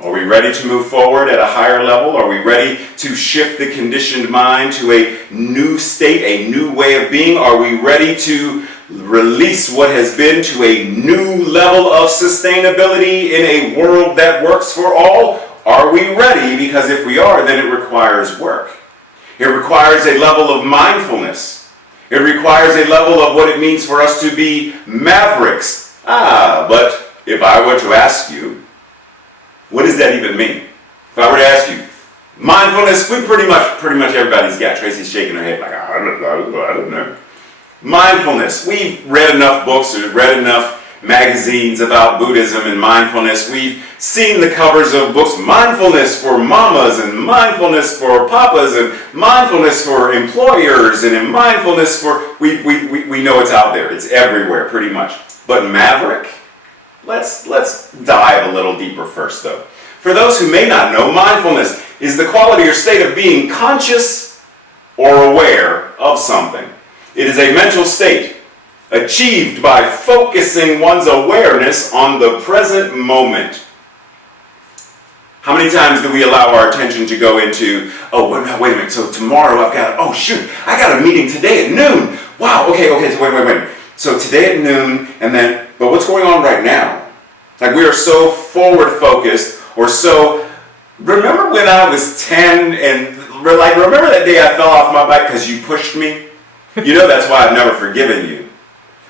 Are we ready to move forward at a higher level? Are we ready to shift the conditioned mind to a new state, a new way of being? Are we ready to release what has been to a new level of sustainability in a world that works for all? Are we ready? Because if we are, then it requires work. It requires a level of mindfulness. It requires a level of what it means for us to be mavericks. But if I were to ask you, what does that even mean? If I were to ask you, mindfulness, we pretty much everybody's got. Tracy's shaking her head like, I don't know. Mindfulness. We've read enough books, we've read enough magazines about Buddhism and mindfulness. We've seen the covers of books, mindfulness for mamas and mindfulness for papas and mindfulness for employers and mindfulness for, we know it's out there. It's everywhere pretty much. But maverick? Let's dive a little deeper first though. For those who may not know, mindfulness is the quality or state of being conscious or aware of something. It is a mental state achieved by focusing one's awareness on the present moment. How many times do we allow our attention to go into, wait a minute, so tomorrow I got a meeting today at noon. Wow, okay, so wait. So today at noon, but what's going on right now? Like we are so forward focused, remember when I was 10 and remember that day I fell off my bike because you pushed me? You know that's why I've never forgiven you.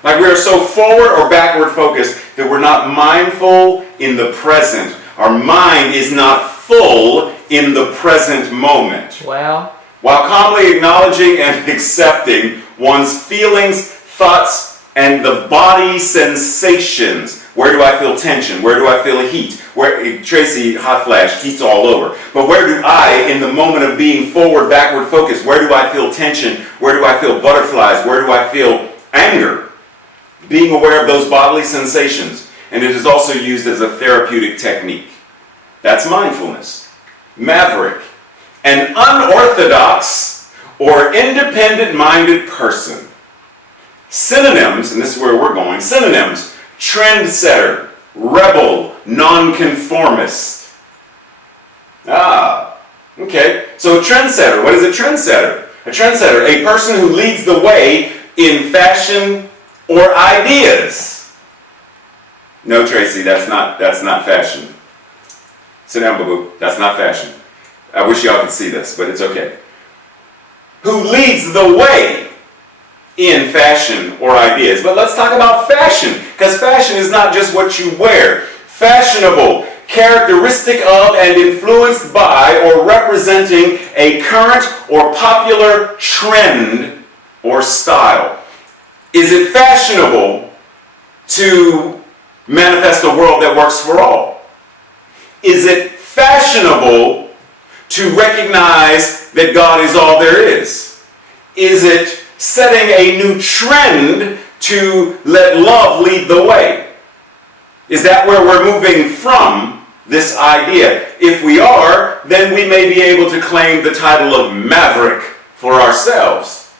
Like we are so forward or backward focused that we're not mindful in the present. Our mind is not full in the present moment. Wow. While calmly acknowledging and accepting one's feelings, thoughts, and the body sensations. Where do I feel tension? Where do I feel heat? Tracy, hot flash, heat's all over. But where do I, in the moment of being forward, backward focused, where do I feel tension? Where do I feel butterflies? Where do I feel anger? Being aware of those bodily sensations. And it is also used as a therapeutic technique. That's mindfulness. Maverick. An unorthodox or independent-minded person. Synonyms, and this is where we're going, synonyms: trendsetter, rebel, nonconformist. Okay. So a trendsetter, what is a trendsetter? A trendsetter, a person who leads the way in fashion or ideas. No, Tracy, that's not fashion. Sit down, boo-boo. That's not fashion. I wish y'all could see this, but it's okay. Who leads the way in fashion or ideas. But let's talk about fashion, because fashion is not just what you wear. Fashionable, characteristic of and influenced by or representing a current or popular trend or style. Is it fashionable to manifest a world that works for all? Is it fashionable to recognize that God is all there is? Is it setting a new trend to let love lead the way? Is that where we're moving from this idea? If we are, then we may be able to claim the title of maverick for ourselves.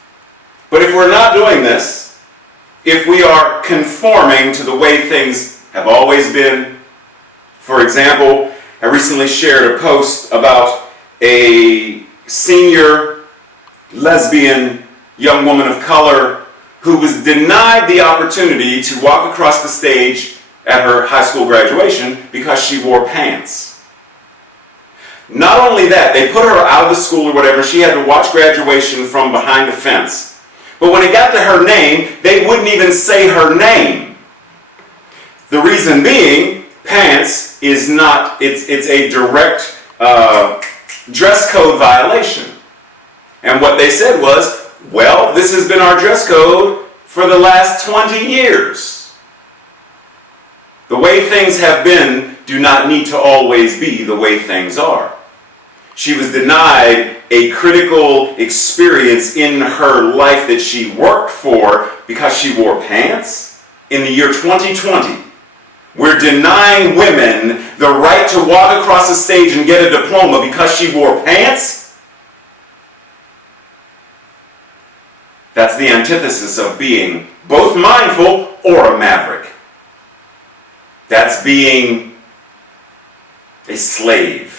But if we're not doing this, if we are conforming to the way things have always been, for example, I recently shared a post about a senior lesbian young woman of color who was denied the opportunity to walk across the stage at her high school graduation because she wore pants. Not only that, they put her out of the school or whatever, she had to watch graduation from behind a fence. But when it got to her name, they wouldn't even say her name. The reason being, pants is not, it's a direct dress code violation. And what they said was, well, this has been our dress code for the last 20 years. The way things have been do not need to always be the way things are. She was denied a critical experience in her life that she worked for because she wore pants in the year 2020. We're denying women the right to walk across the stage and get a diploma because she wore pants? That's the antithesis of being both mindful or a maverick. That's being a slave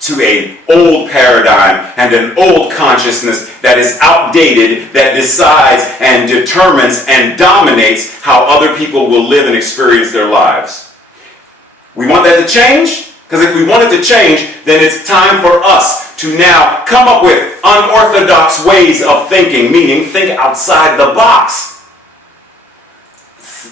to an old paradigm and an old consciousness that is outdated, that decides and determines and dominates how other people will live and experience their lives. We want that to change? Because if we want it to change, then it's time for us to now come up with unorthodox ways of thinking, meaning think outside the box.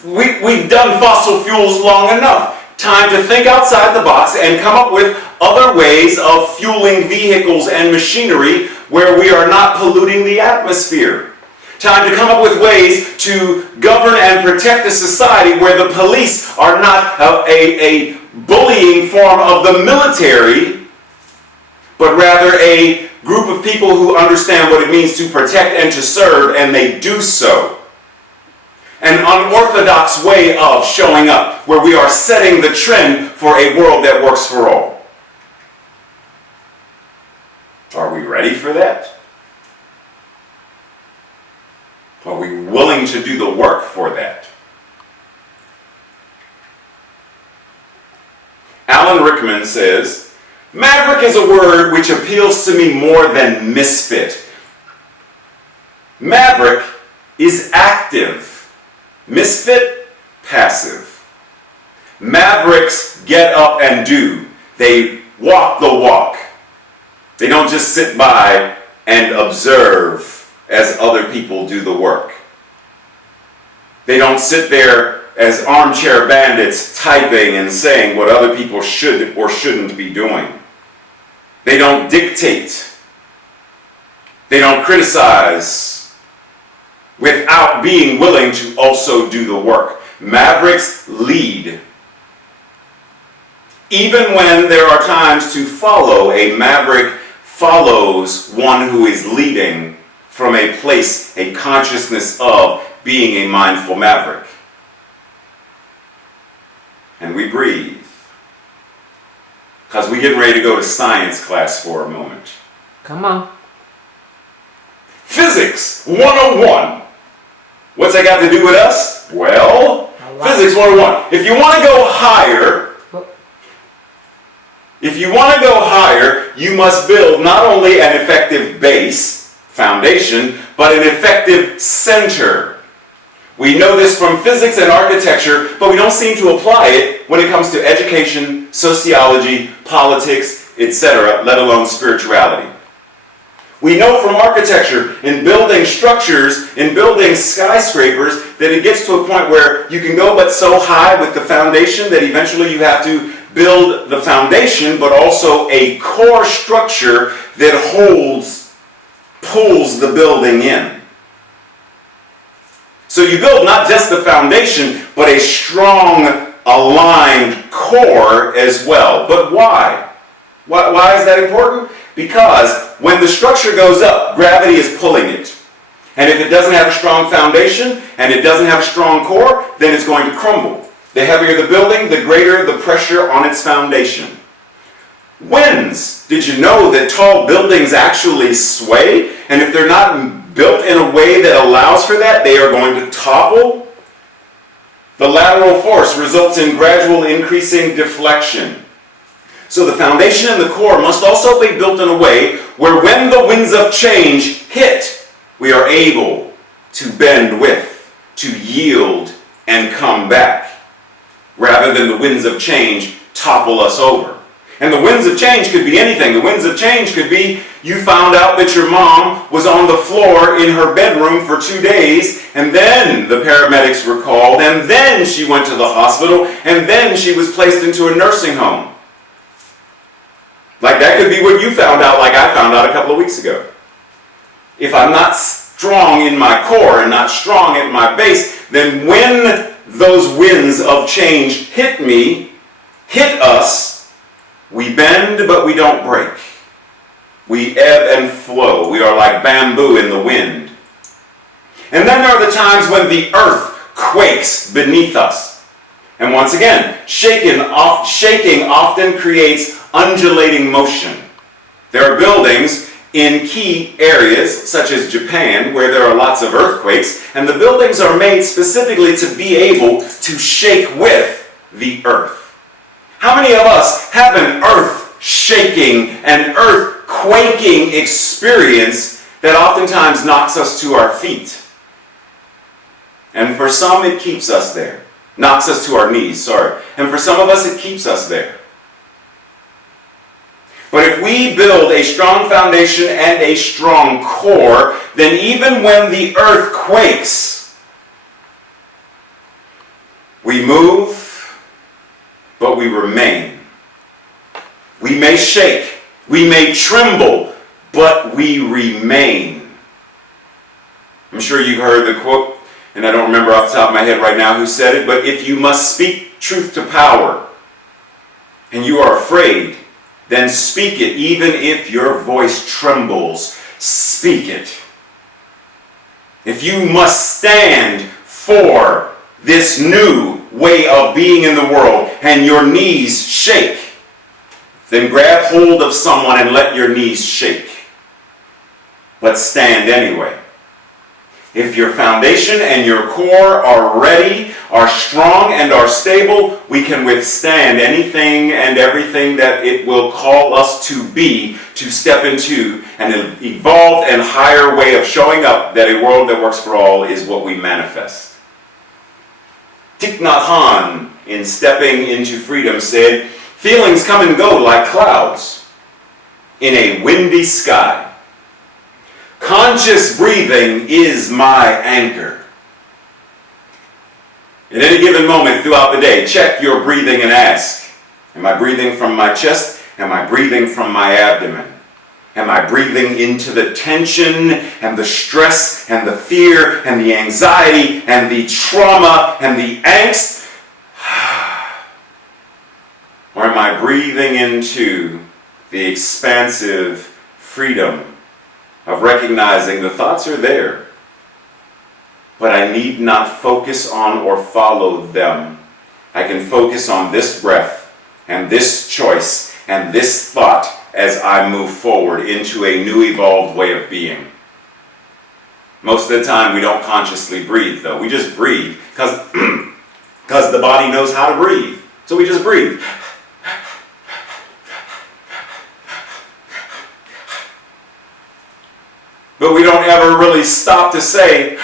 We've done fossil fuels long enough. Time to think outside the box and come up with other ways of fueling vehicles and machinery where we are not polluting the atmosphere. Time to come up with ways to govern and protect a society where the police are not a bullying form of the military, but rather a group of people who understand what it means to protect and to serve, and they do so. An unorthodox way of showing up, where we are setting the trend for a world that works for all. Are we ready for that? Are we willing to do the work for that? Alan Rickman says, maverick is a word which appeals to me more than misfit. Maverick is active. Misfit, passive. Mavericks get up and do. They walk the walk. They don't just sit by and observe as other people do the work. They don't sit there as armchair bandits typing and saying what other people should or shouldn't be doing. They don't dictate. They don't criticize without being willing to also do the work. Mavericks lead. Even when there are times to follow, a maverick follows one who is leading from a place, a consciousness of being a mindful maverick. And we breathe. Because we're getting ready to go to science class for a moment. Come on. Physics 101. What's that got to do with us? Well, Physics 101. If you want to go higher, you must build not only an effective base, foundation, but an effective center. We know this from physics and architecture, but we don't seem to apply it when it comes to education, sociology, politics, etc., let alone spirituality. We know from architecture, in building structures, in building skyscrapers, that it gets to a point where you can go but so high with the foundation that eventually you have to build the foundation, but also a core structure that pulls the building in. So you build not just the foundation, but a strong, aligned core as well. But why? Why is that important? Because when the structure goes up, gravity is pulling it. And if it doesn't have a strong foundation, and it doesn't have a strong core, then it's going to crumble. The heavier the building, the greater the pressure on its foundation. Winds. Did you know that tall buildings actually sway? And if they're not built in a way that allows for that, they are going to topple. The lateral force results in gradual increasing deflection. So the foundation and the core must also be built in a way where when the winds of change hit, we are able to bend with, to yield, and come back, rather than the winds of change topple us over. And the winds of change could be anything. The winds of change could be you found out that your mom was on the floor in her bedroom for 2 days, and then the paramedics were called, and then she went to the hospital, and then she was placed into a nursing home. Like that could be what you found out, like I found out a couple of weeks ago. If I'm not strong in my core and not strong at my base, then when those winds of change hit us, we bend but we don't break. We ebb and flow. We are like bamboo in the wind. And then there are the times when the earth quakes beneath us. And once again, shaking often creates undulating motion. There are buildings in key areas, such as Japan, where there are lots of earthquakes, and the buildings are made specifically to be able to shake with the earth. How many of us have an earth-shaking, an earth-quaking experience that oftentimes knocks us to our feet? And for some, it keeps us there. Knocks us to our knees, sorry. And for some of us, it keeps us there. But if we build a strong foundation and a strong core, then even when the earth quakes, we move, but we remain. We may shake, we may tremble, but we remain. I'm sure you've heard the quote, and I don't remember off the top of my head right now who said it, but if you must speak truth to power, and you are afraid, then speak it, even if your voice trembles. Speak it. If you must stand for this new way of being in the world and your knees shake, then grab hold of someone and let your knees shake. But stand anyway. If your foundation and your core are ready, are strong, and are stable, we can withstand anything and everything that it will call us to be, to step into an evolved and higher way of showing up that a world that works for all is what we manifest. Thich Nhat Hanh, in Stepping into Freedom, said, "Feelings come and go like clouds in a windy sky. Conscious breathing is my anchor." At any given moment throughout the day, check your breathing and ask, am I breathing from my chest? Am I breathing from my abdomen? Am I breathing into the tension and the stress and the fear and the anxiety and the trauma and the angst? Or am I breathing into the expansive freedom of recognizing the thoughts are there, but I need not focus on or follow them. I can focus on this breath and this choice and this thought as I move forward into a new evolved way of being. Most of the time we don't consciously breathe though. We just breathe because the body knows how to breathe. So we just breathe. But we don't ever really stop to say,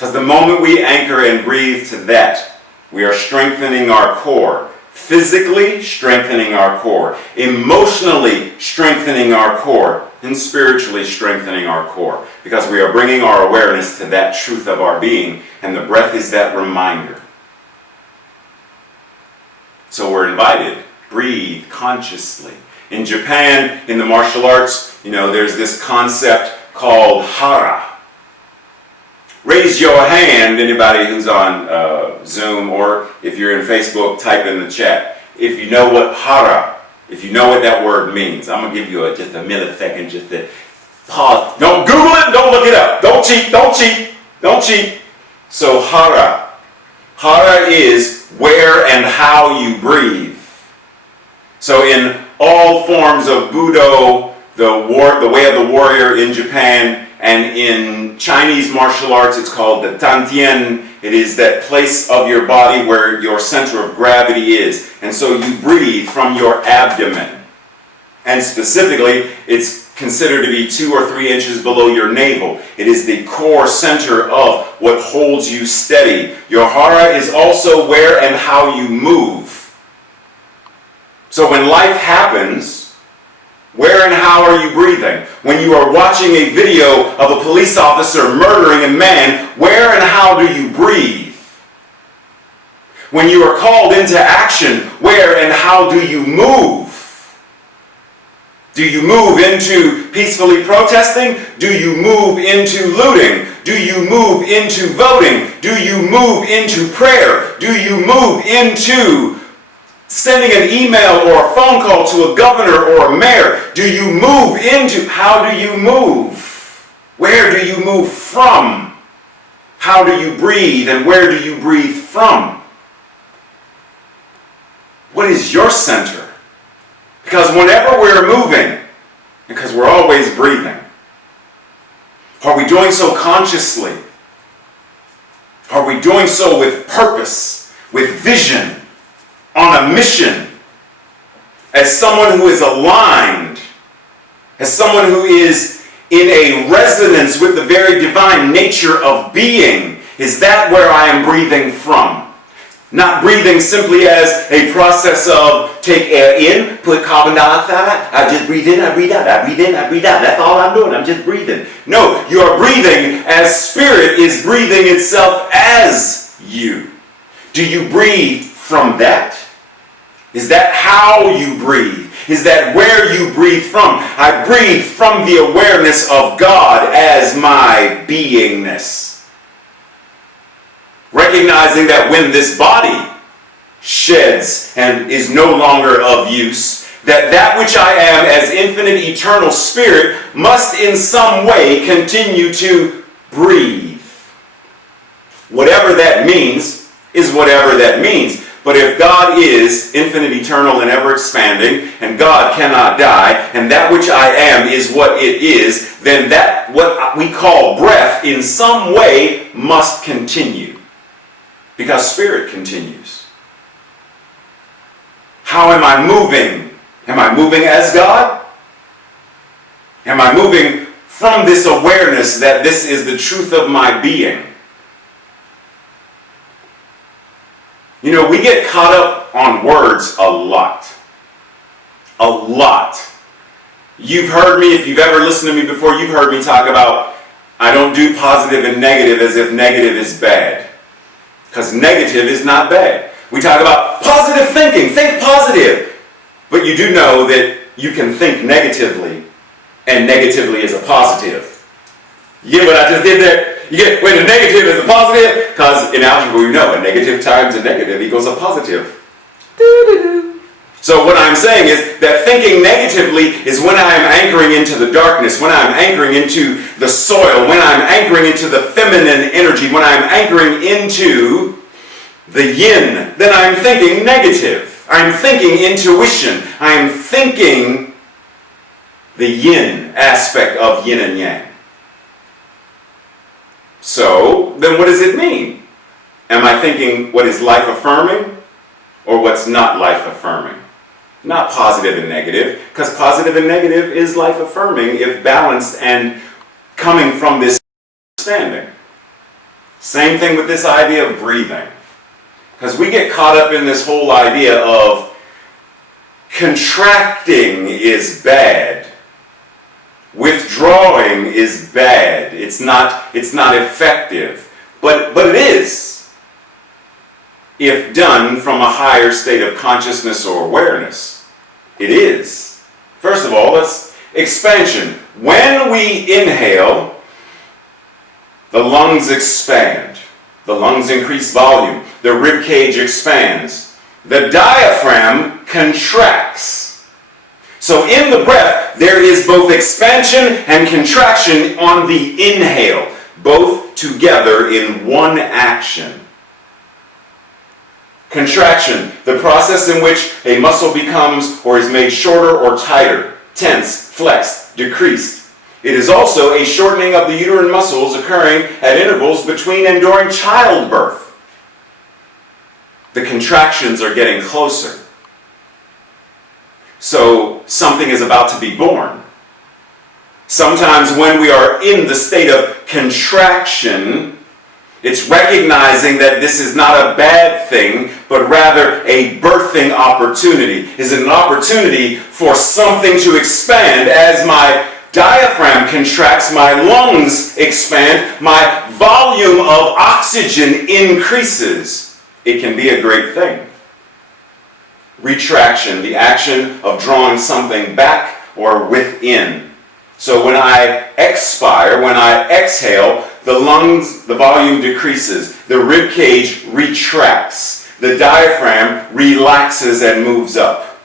Because the moment we anchor and breathe to that, we are strengthening our core. Physically strengthening our core. Emotionally strengthening our core. And spiritually strengthening our core. Because we are bringing our awareness to that truth of our being. And the breath is that reminder. So we're invited. Breathe consciously. In Japan, in the martial arts, there's this concept called hara. Raise your hand, anybody who's on Zoom, or if you're in Facebook, type in the chat. If you know what hara, if you know what that word means. I'm going to give you just a millisecond just to pause. Don't Google it, don't look it up. Don't cheat, don't cheat, don't cheat. So hara. Hara is where and how you breathe. So in all forms of Budo, the way of the warrior in Japan, and in Chinese martial arts, it's called the Tantien. It is that place of your body where your center of gravity is. And so you breathe from your abdomen. And specifically, it's considered to be 2 or 3 inches below your navel. It is the core center of what holds you steady. Your hara is also where and how you move. So when life happens, where and how are you breathing? When you are watching a video of a police officer murdering a man, where and how do you breathe? When you are called into action, where and how do you move? Do you move into peacefully protesting? Do you move into looting? Do you move into voting? Do you move into prayer? Do you move into sending an email or a phone call to a governor or a mayor? Do you move into, how do you move? Where do you move from? How do you breathe and where do you breathe from? What is your center? Because whenever we're moving, because we're always breathing, are we doing so consciously? Are we doing so with purpose, with vision? On a mission, as someone who is aligned, as someone who is in a resonance with the very divine nature of being? Is that where I am breathing from? Not breathing simply as a process of take air in, put carbon dioxide out. I just breathe in, I breathe out, I breathe in, I breathe out. That's all I'm doing, I'm just breathing. No, you are breathing as spirit is breathing itself as you. Do you breathe from that? Is that how you breathe? Is that where you breathe from? I breathe from the awareness of God as my beingness. Recognizing that when this body sheds and is no longer of use, that which I am as infinite eternal spirit must in some way continue to breathe. Whatever that means is whatever that means. But if God is infinite, eternal, and ever expanding, and God cannot die, and that which I am is what it is, then that what we call breath in some way must continue. Because spirit continues. How am I moving? Am I moving as God? Am I moving from this awareness that this is the truth of my being? You know, we get caught up on words a lot. A lot. You've heard me, if you've ever listened to me before, you've heard me talk about I don't do positive and negative as if negative is bad. Because negative is not bad. We talk about positive thinking, think positive. But you do know that you can think negatively, and negatively is a positive. You get what I just did there? You get when a negative is a positive? Because in algebra we know a negative times a negative equals a positive. So what I'm saying is that thinking negatively is when I am anchoring into the darkness, when I'm anchoring into the soil, when I'm anchoring into the feminine energy, when I'm anchoring into the yin, then I'm thinking negative. I'm thinking intuition. I'm thinking the yin aspect of yin and yang. So, then what does it mean? Am I thinking what is life-affirming or what's not life-affirming? Not positive and negative, because positive and negative is life-affirming if balanced and coming from this understanding. Same thing with this idea of breathing. Because we get caught up in this whole idea of contracting is bad. Withdrawing is bad. It's not effective. But it is, if done from a higher state of consciousness or awareness. It is. First of all, let's expansion. When we inhale, the lungs expand. The lungs increase volume. The rib cage expands. The diaphragm contracts. So in the breath, there is both expansion and contraction on the inhale, both together in one action. Contraction, the process in which a muscle becomes or is made shorter or tighter, tense, flexed, decreased. It is also a shortening of the uterine muscles occurring at intervals between and during childbirth. The contractions are getting closer. So something is about to be born. Sometimes when we are in the state of contraction, it's recognizing that this is not a bad thing, but rather a birthing opportunity. Is it an opportunity for something to expand as my diaphragm contracts, my lungs expand, my volume of oxygen increases? It can be a great thing. Retraction, the action of drawing something back or within. So when I expire, when I exhale, the lungs, the volume decreases. The rib cage retracts. The diaphragm relaxes and moves up.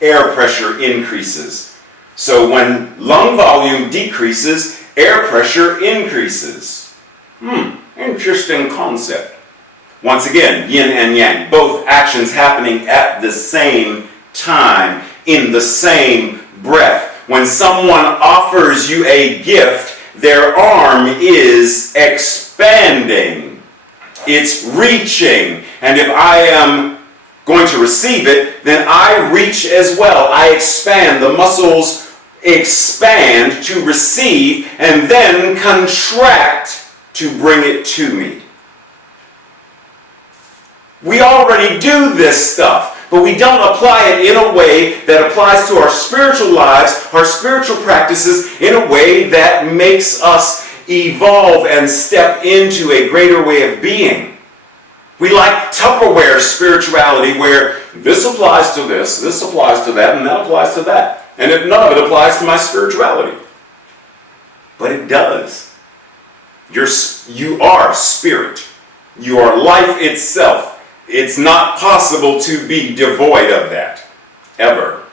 Air pressure increases. So when lung volume decreases, air pressure increases. Interesting concept. Once again, yin and yang, both actions happening at the same time, in the same breath. When someone offers you a gift, their arm is expanding. It's reaching. And if I am going to receive it, then I reach as well. I expand. The muscles expand to receive and then contract to bring it to me. We already do this stuff, but we don't apply it in a way that applies to our spiritual lives, our spiritual practices, in a way that makes us evolve and step into a greater way of being. We like Tupperware spirituality, where this applies to this applies to that, and that applies to that. And none of it applies to my spirituality. But it does. You are spirit. You are life itself. It's not possible to be devoid of that, ever.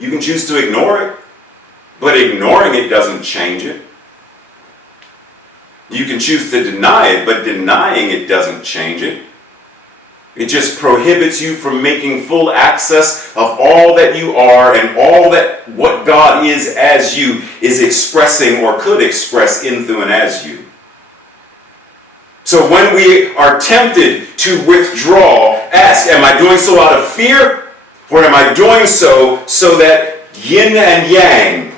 You can choose to ignore it, but ignoring it doesn't change it. You can choose to deny it, but denying it doesn't change it. It just prohibits you from making full access of all that you are and all that what God is as you is expressing or could express in, through, and as you. So when we are tempted to withdraw, ask, am I doing so out of fear? Or am I doing so that yin and yang,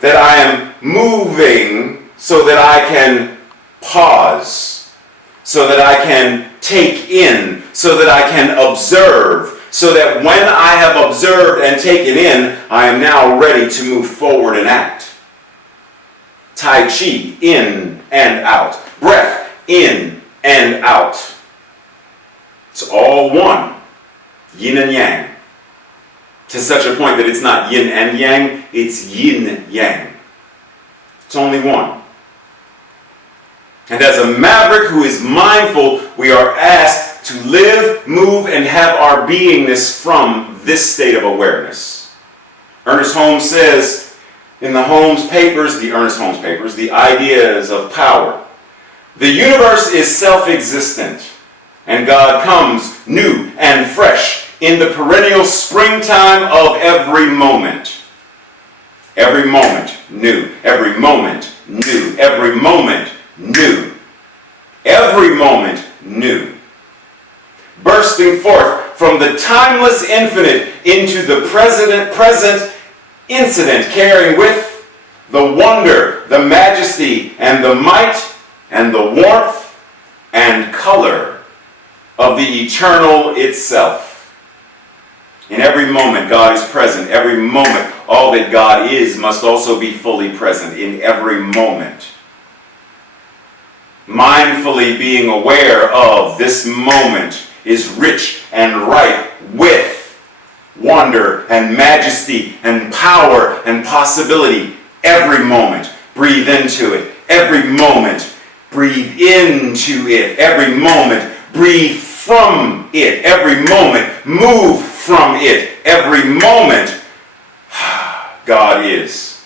that I am moving so that I can pause, so that I can take in, so that I can observe, so that when I have observed and taken in, I am now ready to move forward and act. Tai Chi, in and out. Breath, in and out. It's all one. Yin and yang. To such a point that it's not yin and yang, it's yin yang. It's only one. And as a maverick who is mindful, we are asked to live, move, and have our beingness from this state of awareness. Ernest Holmes says in the Ernest Holmes papers, The Ideas of Power, the universe is self-existent, and God comes new and fresh in the perennial springtime of every moment. Every moment new. Every moment new. Every moment new. Every moment new. Bursting forth from the timeless infinite into the present incident, carrying with the wonder, the majesty, and the might and the warmth and color of the eternal itself. In every moment, God is present. Every moment, all that God is must also be fully present in every moment. Mindfully being aware of this moment is rich and ripe with wonder and majesty and power and possibility. Every moment, breathe into it. Every moment, breathe into it. Every moment, breathe from it. Every moment, move from it. Every moment, God is.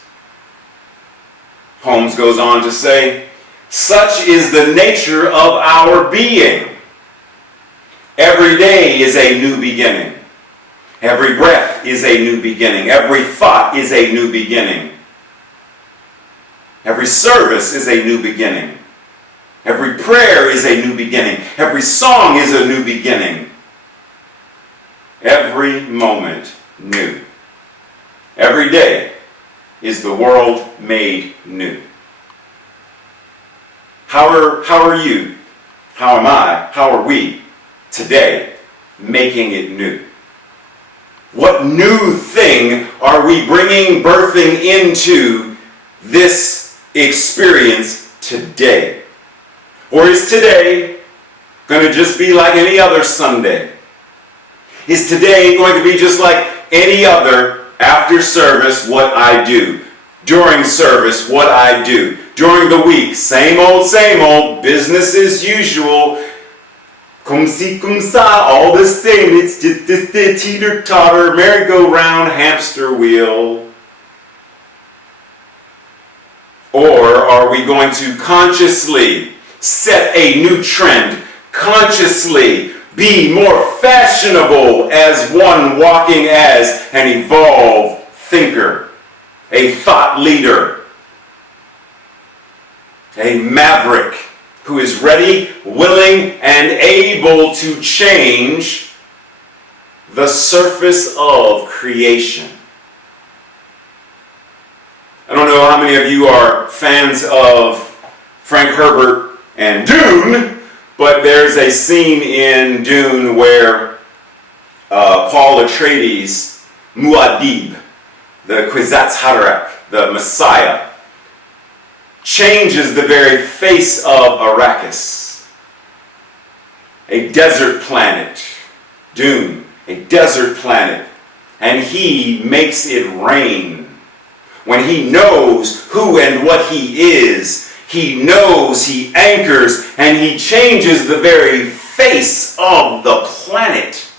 Holmes goes on to say, such is the nature of our being. Every day is a new beginning. Every breath is a new beginning. Every thought is a new beginning. Every service is a new beginning. Every prayer is a new beginning. Every song is a new beginning. Every moment new. Every day is the world made new. How are you? How am I? How are we today making it new? What new thing are we birthing into this experience today? Or is today going to just be like any other Sunday? Is today going to be just like any other after service what I do? During service what I do? During the week, same old, business as usual. Cum si, cum sa, all the same. It's just this teeter-totter, merry-go-round hamster wheel. Or are we going to consciously set a new trend, consciously be more fashionable as one walking as an evolved thinker, a thought leader, a maverick who is ready, willing, and able to change the surface of creation? I don't know how many of you are fans of Frank Herbert and Dune, but there's a scene in Dune where Paul Atreides, Muad'Dib, the Kwisatz Haderach, the Messiah, changes the very face of Arrakis, a desert planet, Dune, a desert planet, and he makes it rain. When he knows who and what he is, he knows, he anchors, and he changes the very face of the planet.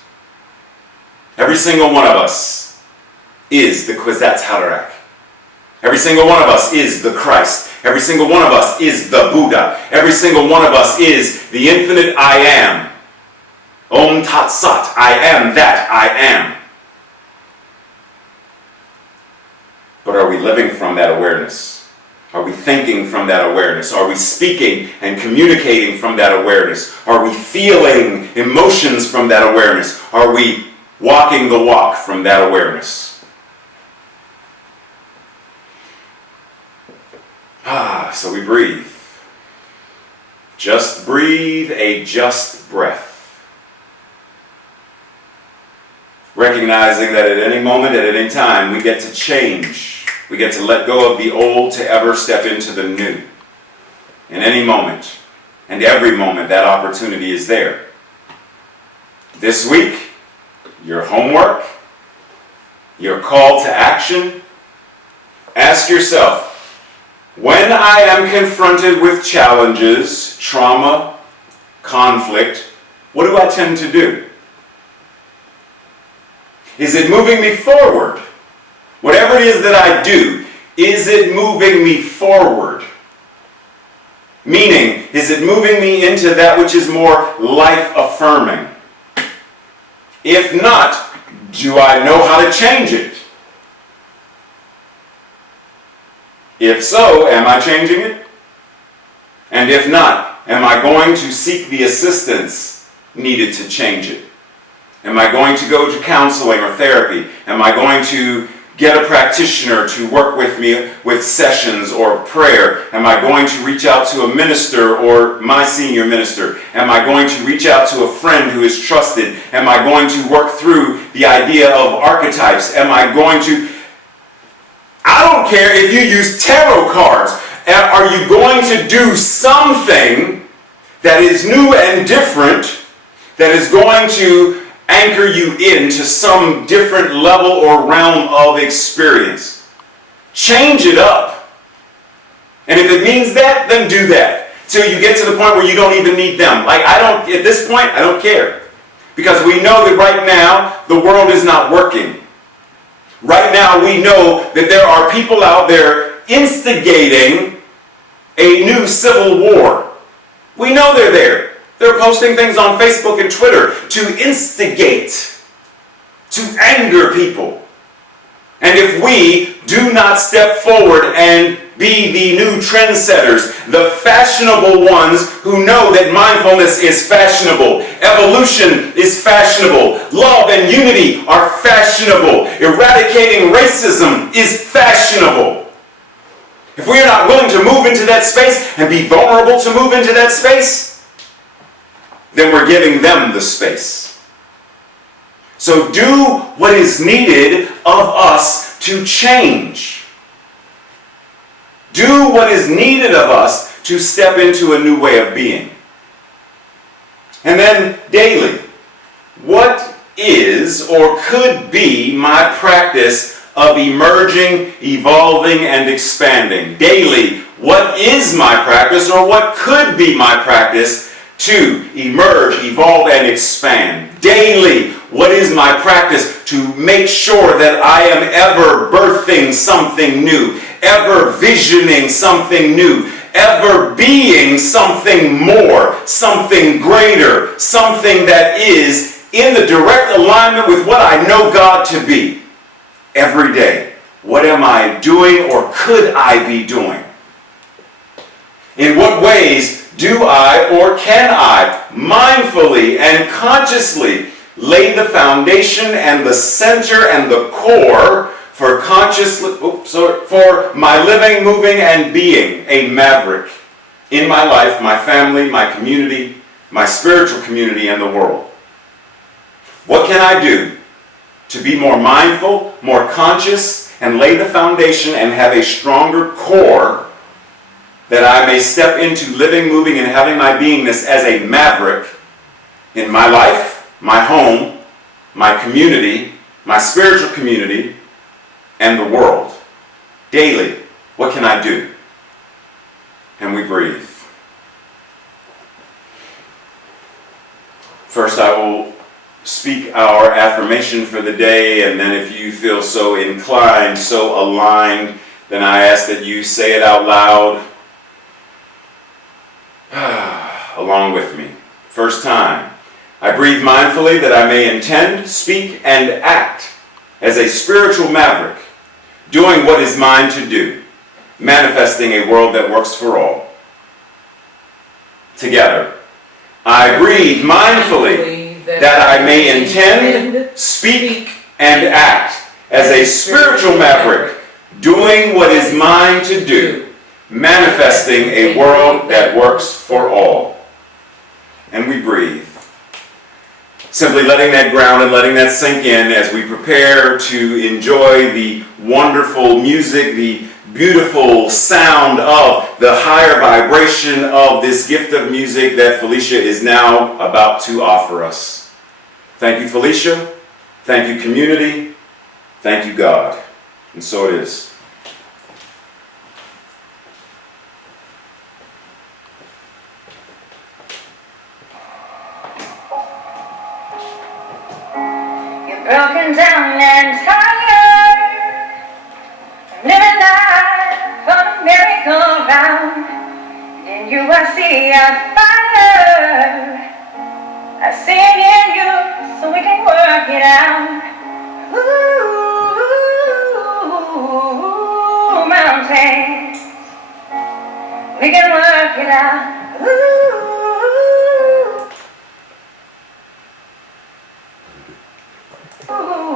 Every single one of us is the Kwisatz Haderach. Every single one of us is the Christ. Every single one of us is the Buddha. Every single one of us is the infinite I am. Om Tat Sat, I am that I am. But are we living from that awareness? Are we thinking from that awareness? Are we speaking and communicating from that awareness? Are we feeling emotions from that awareness? Are we walking the walk from that awareness? So we breathe. Just breathe a just breath. Recognizing that at any moment, at any time, we get to change. We get to let go of the old to ever step into the new. In any moment, and every moment, that opportunity is there. This week, your homework, your call to action, ask yourself, when I am confronted with challenges, trauma, conflict, what do I tend to do? Is it moving me forward? Whatever it is that I do, is it moving me forward? Meaning, is it moving me into that which is more life-affirming? If not, do I know how to change it? If so, am I changing it? And if not, am I going to seek the assistance needed to change it? Am I going to go to counseling or therapy? Am I going to get a practitioner to work with me with sessions or prayer? Am I going to reach out to a minister or my senior minister? Am I going to reach out to a friend who is trusted? Am I going to work through the idea of archetypes? Am I going to... I don't care if you use tarot cards. Are you going to do something that is new and different, that is going to anchor you into some different level or realm of experience? Change it up. And if it means that, then do that. Till you get to the point where you don't even need them. At this point, I don't care. Because we know that right now, the world is not working. Right now, we know that there are people out there instigating a new civil war. We know they're there. They're posting things on Facebook and Twitter to instigate, to anger people. And if we do not step forward and be the new trendsetters, the fashionable ones who know that mindfulness is fashionable, evolution is fashionable, love and unity are fashionable, eradicating racism is fashionable. If we are not willing to move into that space and be vulnerable to move into that space, then we're giving them the space. So do what is needed of us to change. Do what is needed of us to step into a new way of being. And then daily, what is or could be my practice of emerging, evolving, and expanding? Daily, what is my practice or what could be my practice to emerge, evolve, and expand? Daily, what is my practice to make sure that I am ever birthing something new, ever visioning something new, ever being something more, something greater, something that is in the direct alignment with what I know God to be? Every day, what am I doing or could I be doing? In what ways do I or can I mindfully and consciously lay the foundation and the center and the core for for my living, moving, and being a maverick in my life, my family, my community, my spiritual community, and the world? What can I do to be more mindful, more conscious, and lay the foundation and have a stronger core that I may step into living, moving, and having my beingness as a maverick in my life, my home, my community, my spiritual community, and the world? Daily, what can I do? And we breathe. First, I will speak our affirmation for the day, and then if you feel so inclined, so aligned, then I ask that you say it out loud along with me. First time. I breathe mindfully that I may intend, speak, and act as a spiritual maverick, doing what is mine to do, manifesting a world that works for all. Together. I breathe mindfully that I may intend, speak, and act as a spiritual maverick, doing what is mine to do, manifesting a world that works for all. And we breathe. Simply letting that ground and letting that sink in as we prepare to enjoy the wonderful music, the beautiful sound of the higher vibration of this gift of music that Felicia is now about to offer us. Thank you, Felicia. Thank you, community. Thank you, God. And so it is. Broken down and tired, living life on a merry-go-round. In you I see a fire, I see it in you, so we can work it out. Ooh, mountains, we can work it out. Ooh. Ooh,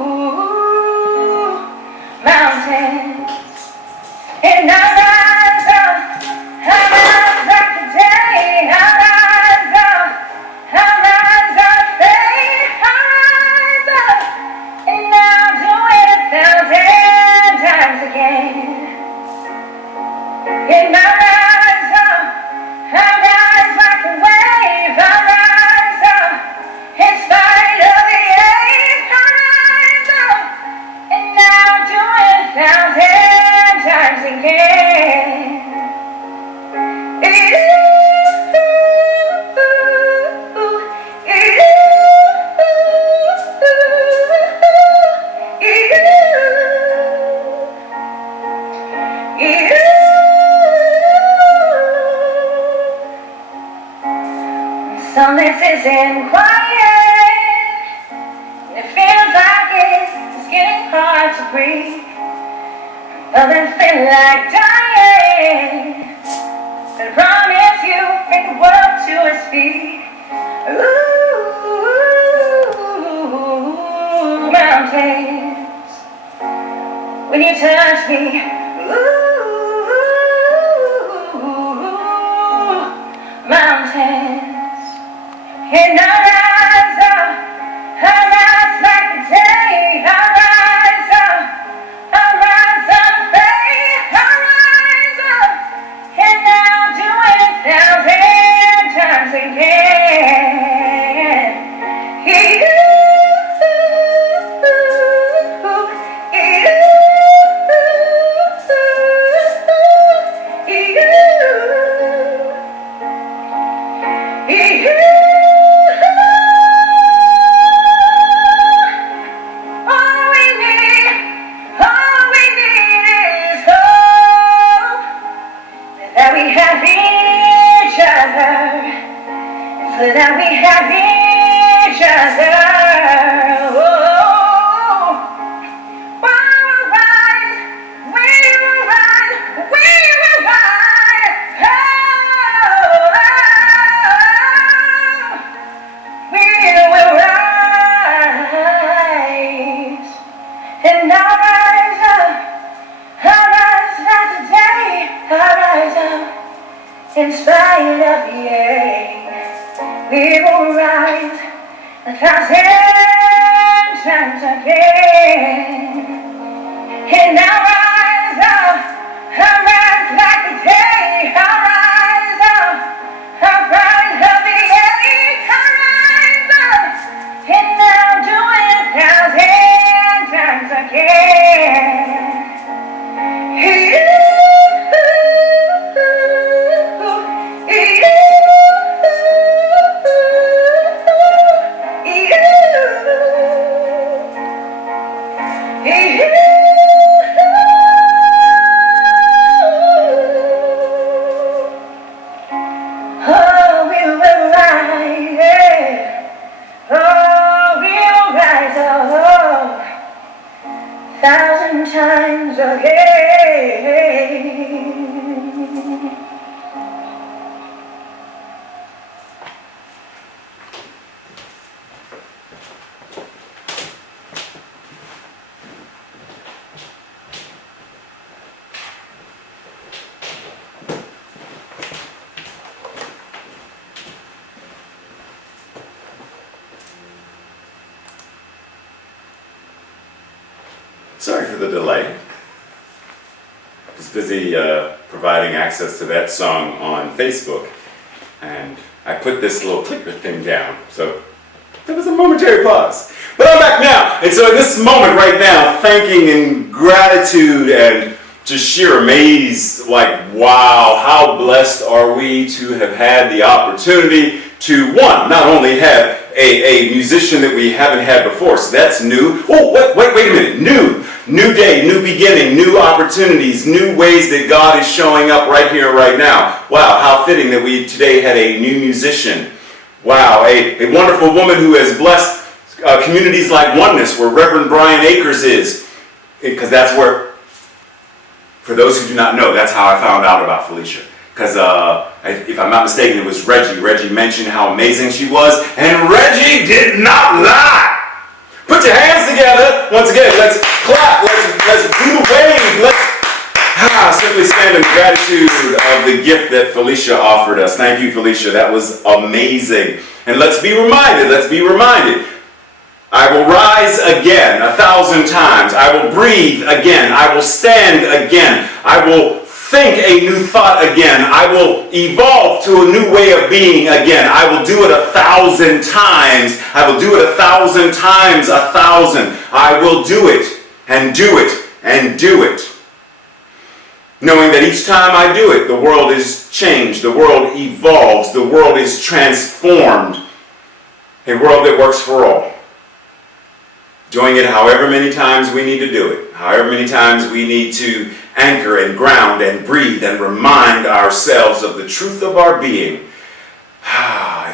nice and quiet. It feels like it's getting hard to breathe. Doesn't feel like dying. But I promise you, bring the world to its feet. Ooh, mountains. When you touch me, mountains. And I rise like the day. I rise up, faith. I rise up, and I'll do it 1,000 times again. So that we have each other. Oh, we will rise, we will rise, we will rise. Oh, we will rise. And I rise like the day. I rise up in spite of the ache. We will rise 1,000 times again. And I rise like the day. I rise of the ache. I rise up, and I'll do it 1,000 times again. Times again. Sorry for the delay. I was busy providing access to that song on Facebook, and I put this little clicker thing down, so there was a momentary pause. But I'm back now, and so in this moment right now, thanking and gratitude and just sheer amaze, like, wow, how blessed are we to have had the opportunity to, one, not only have a musician that we haven't had before, so that's new. Oh, wait a minute, new day, new beginning, new opportunities, new ways that God is showing up right here, right now. Wow, how fitting that we today had a new musician. Wow, a wonderful woman who has blessed communities like Oneness, where Reverend Brian Akers is, because that's where, for those who do not know, that's how I found out about Felicia. Because if I'm not mistaken, it was Reggie. Reggie mentioned how amazing she was, and Reggie did not lie. Put your hands together. Once again, let's clap. Let's do the wave. Let's simply stand in gratitude of the gift that Felicia offered us. Thank you, Felicia. That was amazing. And let's be reminded. I will rise again 1,000 times. I will breathe again. I will stand again. I will think a new thought again. I will evolve to a new way of being again. I will do it 1,000 times. I will do it 1,000 times 1,000. I will do it and do it and do it. Knowing that each time I do it, the world is changed, the world evolves, the world is transformed. A world that works for all. Doing it however many times we need to do it, however many times we need to anchor and ground and breathe and remind ourselves of the truth of our being.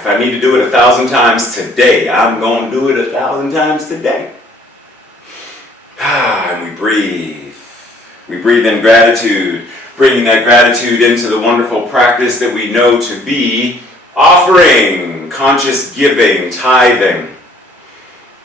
If I need to do it 1,000 times today, I'm going to do it 1,000 times today. And we breathe. We breathe in gratitude, bringing that gratitude into the wonderful practice that we know to be offering, conscious giving, tithing.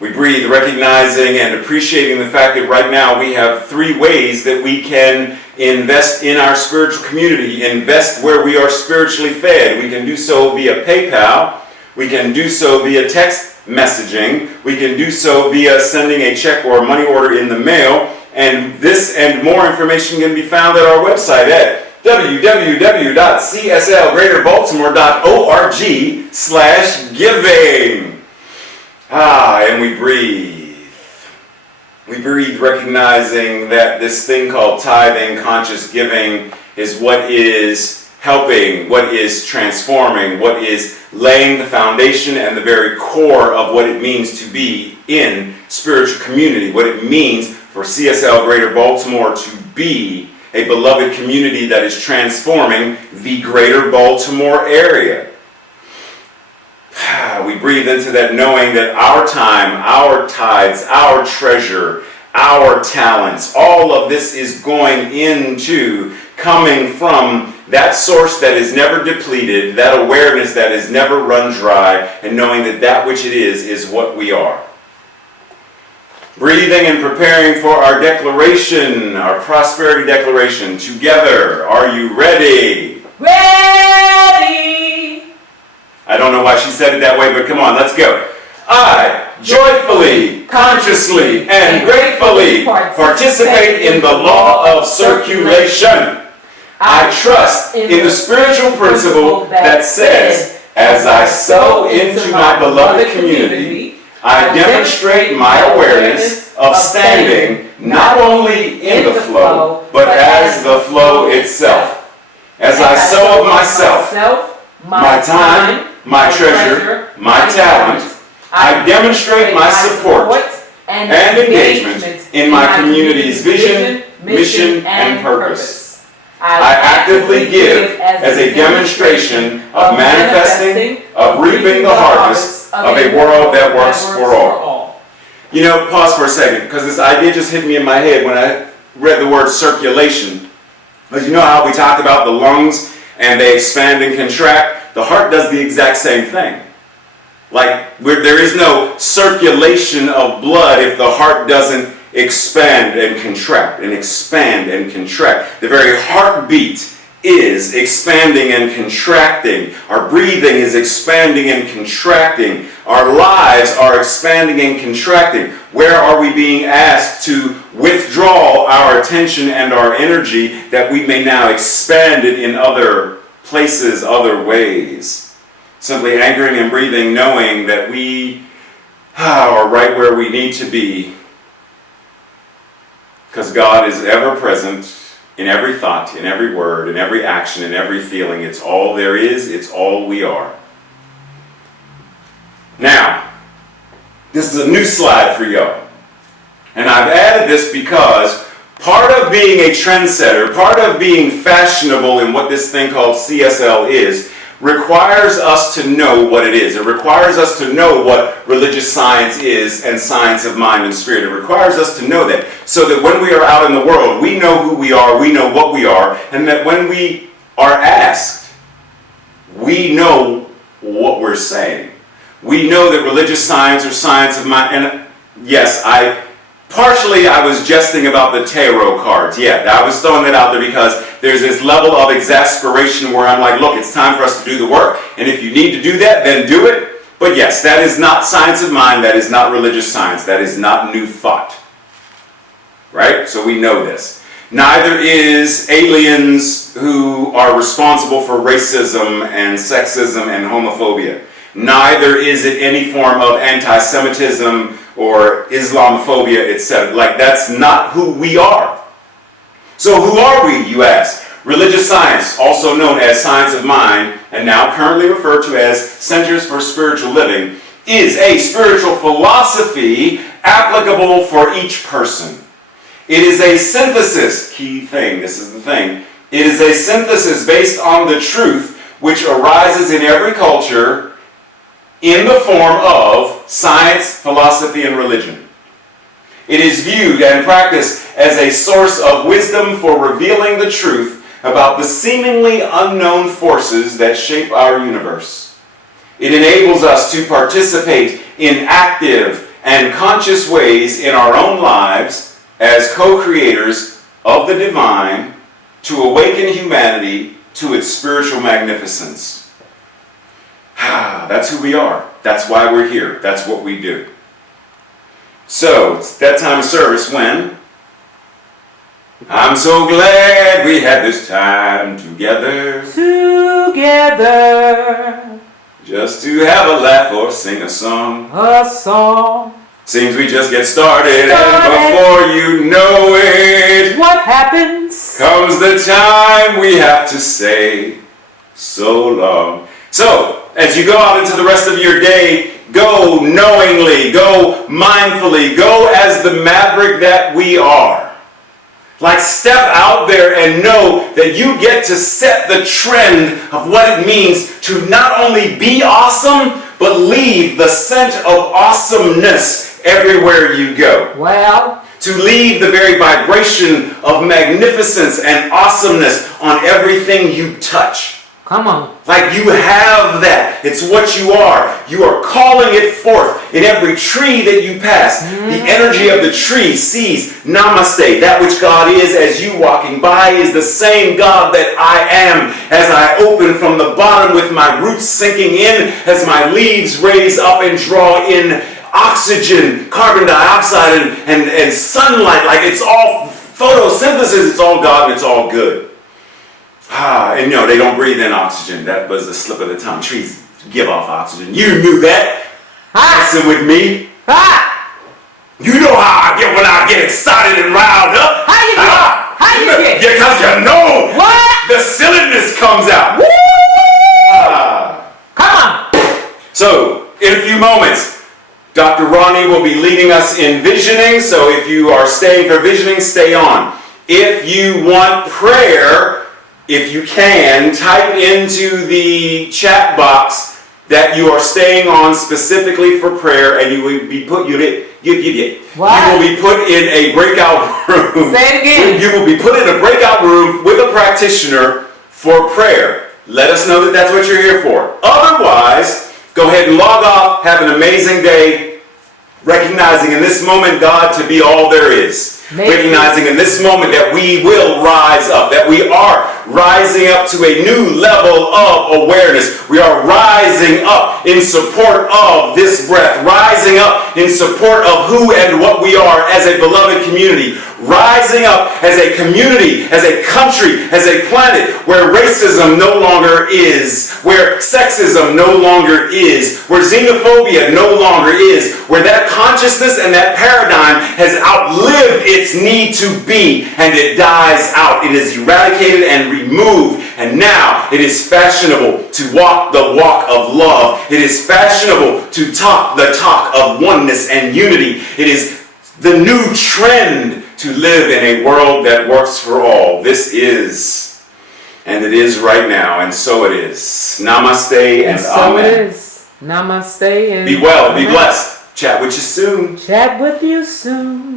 We breathe, recognizing and appreciating the fact that right now we have 3 ways that we can invest in our spiritual community, invest where we are spiritually fed. We can do so via PayPal. We can do so via text messaging. We can do so via sending a check or a money order in the mail. And this and more information can be found at our website at www.cslgreaterbaltimore.org/giving. And we breathe. We breathe recognizing that this thing called tithing, conscious giving, is what is helping, what is transforming, what is laying the foundation and the very core of what it means to be in spiritual community, what it means for CSL Greater Baltimore to be a beloved community that is transforming the Greater Baltimore area. We breathe into that knowing that our time, our tithes, our treasure, our talents, all of this is going into coming from that source that is never depleted, that awareness that is never run dry, and knowing that that which it is what we are. Breathing and preparing for our declaration, our prosperity declaration. Together, are you ready? Ready! I don't know why she said it that way, but come on, let's go. I joyfully, consciously, and gratefully participate in the law of circulation. I trust in the spiritual principle that says, as I sow into my beloved community, I demonstrate my awareness of standing not only in the flow, but as the flow itself. As I sow of myself, my time, my treasure, my talent, I demonstrate my support and engagement in my community's vision, mission, and purpose. I actively give as a demonstration of manifesting, of reaping the harvest of a world that works for all. You know, pause for a second, because this idea just hit me in my head when I read the word circulation. Because you know how we talked about the lungs and they expand and contract? The heart does the exact same thing. Like, there is no circulation of blood if the heart doesn't expand and contract and expand and contract. The very heartbeat is expanding and contracting. Our breathing is expanding and contracting. Our lives are expanding and contracting. Where are we being asked to withdraw our attention and our energy that we may now expand it in other places, other ways? Simply anchoring and breathing, knowing that we are right where we need to be, because God is ever present in every thought, in every word, in every action, in every feeling. It's all there is, it's all we are. Now, this is a new slide for y'all. And I've added this because part of being a trendsetter, part of being fashionable in what this thing called CSL is, requires us to know what it is. It requires us to know what religious science is and science of mind and spirit. It requires us to know that, so that when we are out in the world, we know who we are, we know what we are, and that when we are asked, we know what we're saying. We know that religious science or science of mind, and yes, I was jesting about the tarot cards. Yeah, I was throwing that out there because there's this level of exasperation where I'm like, look, it's time for us to do the work, and if you need to do that, then do it. But yes, that is not science of mind, that is not religious science, that is not new thought. Right? So we know this. Neither is aliens who are responsible for racism and sexism and homophobia. Neither is it any form of anti-Semitism or Islamophobia, etc. Like, that's not who we are. So who are we, you ask? Religious science, also known as science of mind, and now currently referred to as Centers for Spiritual Living, is a spiritual philosophy applicable for each person. It is a synthesis, key thing, this is the thing, it is a synthesis based on the truth which arises in every culture in the form of science, philosophy, and religion. It is viewed and practiced as a source of wisdom for revealing the truth about the seemingly unknown forces that shape our universe. It enables us to participate in active and conscious ways in our own lives as co-creators of the divine to awaken humanity to its spiritual magnificence. That's who we are. That's why we're here. That's what we do. So, it's that time of service when I'm so glad we had this time together. Together. Just to have a laugh or sing a song. A song. Seems we just get started. And before you know it, what happens? Comes the time we have to say so long. So, as you go out into the rest of your day, go knowingly, go mindfully, go as the maverick that we are. Like, step out there and know that you get to set the trend of what it means to not only be awesome, but leave the scent of awesomeness everywhere you go. Well, to leave the very vibration of magnificence and awesomeness on everything you touch. Come on. Like, you have that. It's what you are. You are calling it forth in every tree that you pass. The energy of the tree sees namaste. That which God is as you walking by is the same God that I am as I open from the bottom with my roots sinking in, as my leaves raise up and draw in oxygen, carbon dioxide, and sunlight. Like, it's all photosynthesis. It's all God and it's all good. And no, they don't breathe in oxygen. That was the slip of the tongue. Trees give off oxygen. You knew that. Listen with me. You know how I get when I get excited and riled up. How you get? How you get? Yeah, because you know What? the silliness comes out. Woo! Come on. So, in a few moments, Dr. Ronnie will be leading us in visioning. So if you are staying for visioning, stay on. If you want prayer, if you can, type into the chat box that you are staying on specifically for prayer, and you will be put you will be put in a breakout room. Say it again. You will be put in a breakout room with a practitioner for prayer. Let us know that that's what you're here for. Otherwise, go ahead and log off. Have an amazing day, recognizing in this moment God to be all there is. Recognizing in this moment that we will rise up, that we are rising up to a new level of awareness. We are rising up in support of this breath, rising up in support of who and what we are as a beloved community, rising up as a community, as a country, as a planet where racism no longer is, where sexism no longer is, where xenophobia no longer is, where that consciousness and that paradigm has outlived its need to be, and it dies out. It is eradicated and removed, and now it is fashionable to walk the walk of love. It is fashionable to talk the talk of oneness and unity. It is the new trend to live in a world that works for all. This is, and it is right now, and so it is. Namaste and so amen. it is. Namaste and Be well, be blessed. Chat with you soon. Chat with you soon.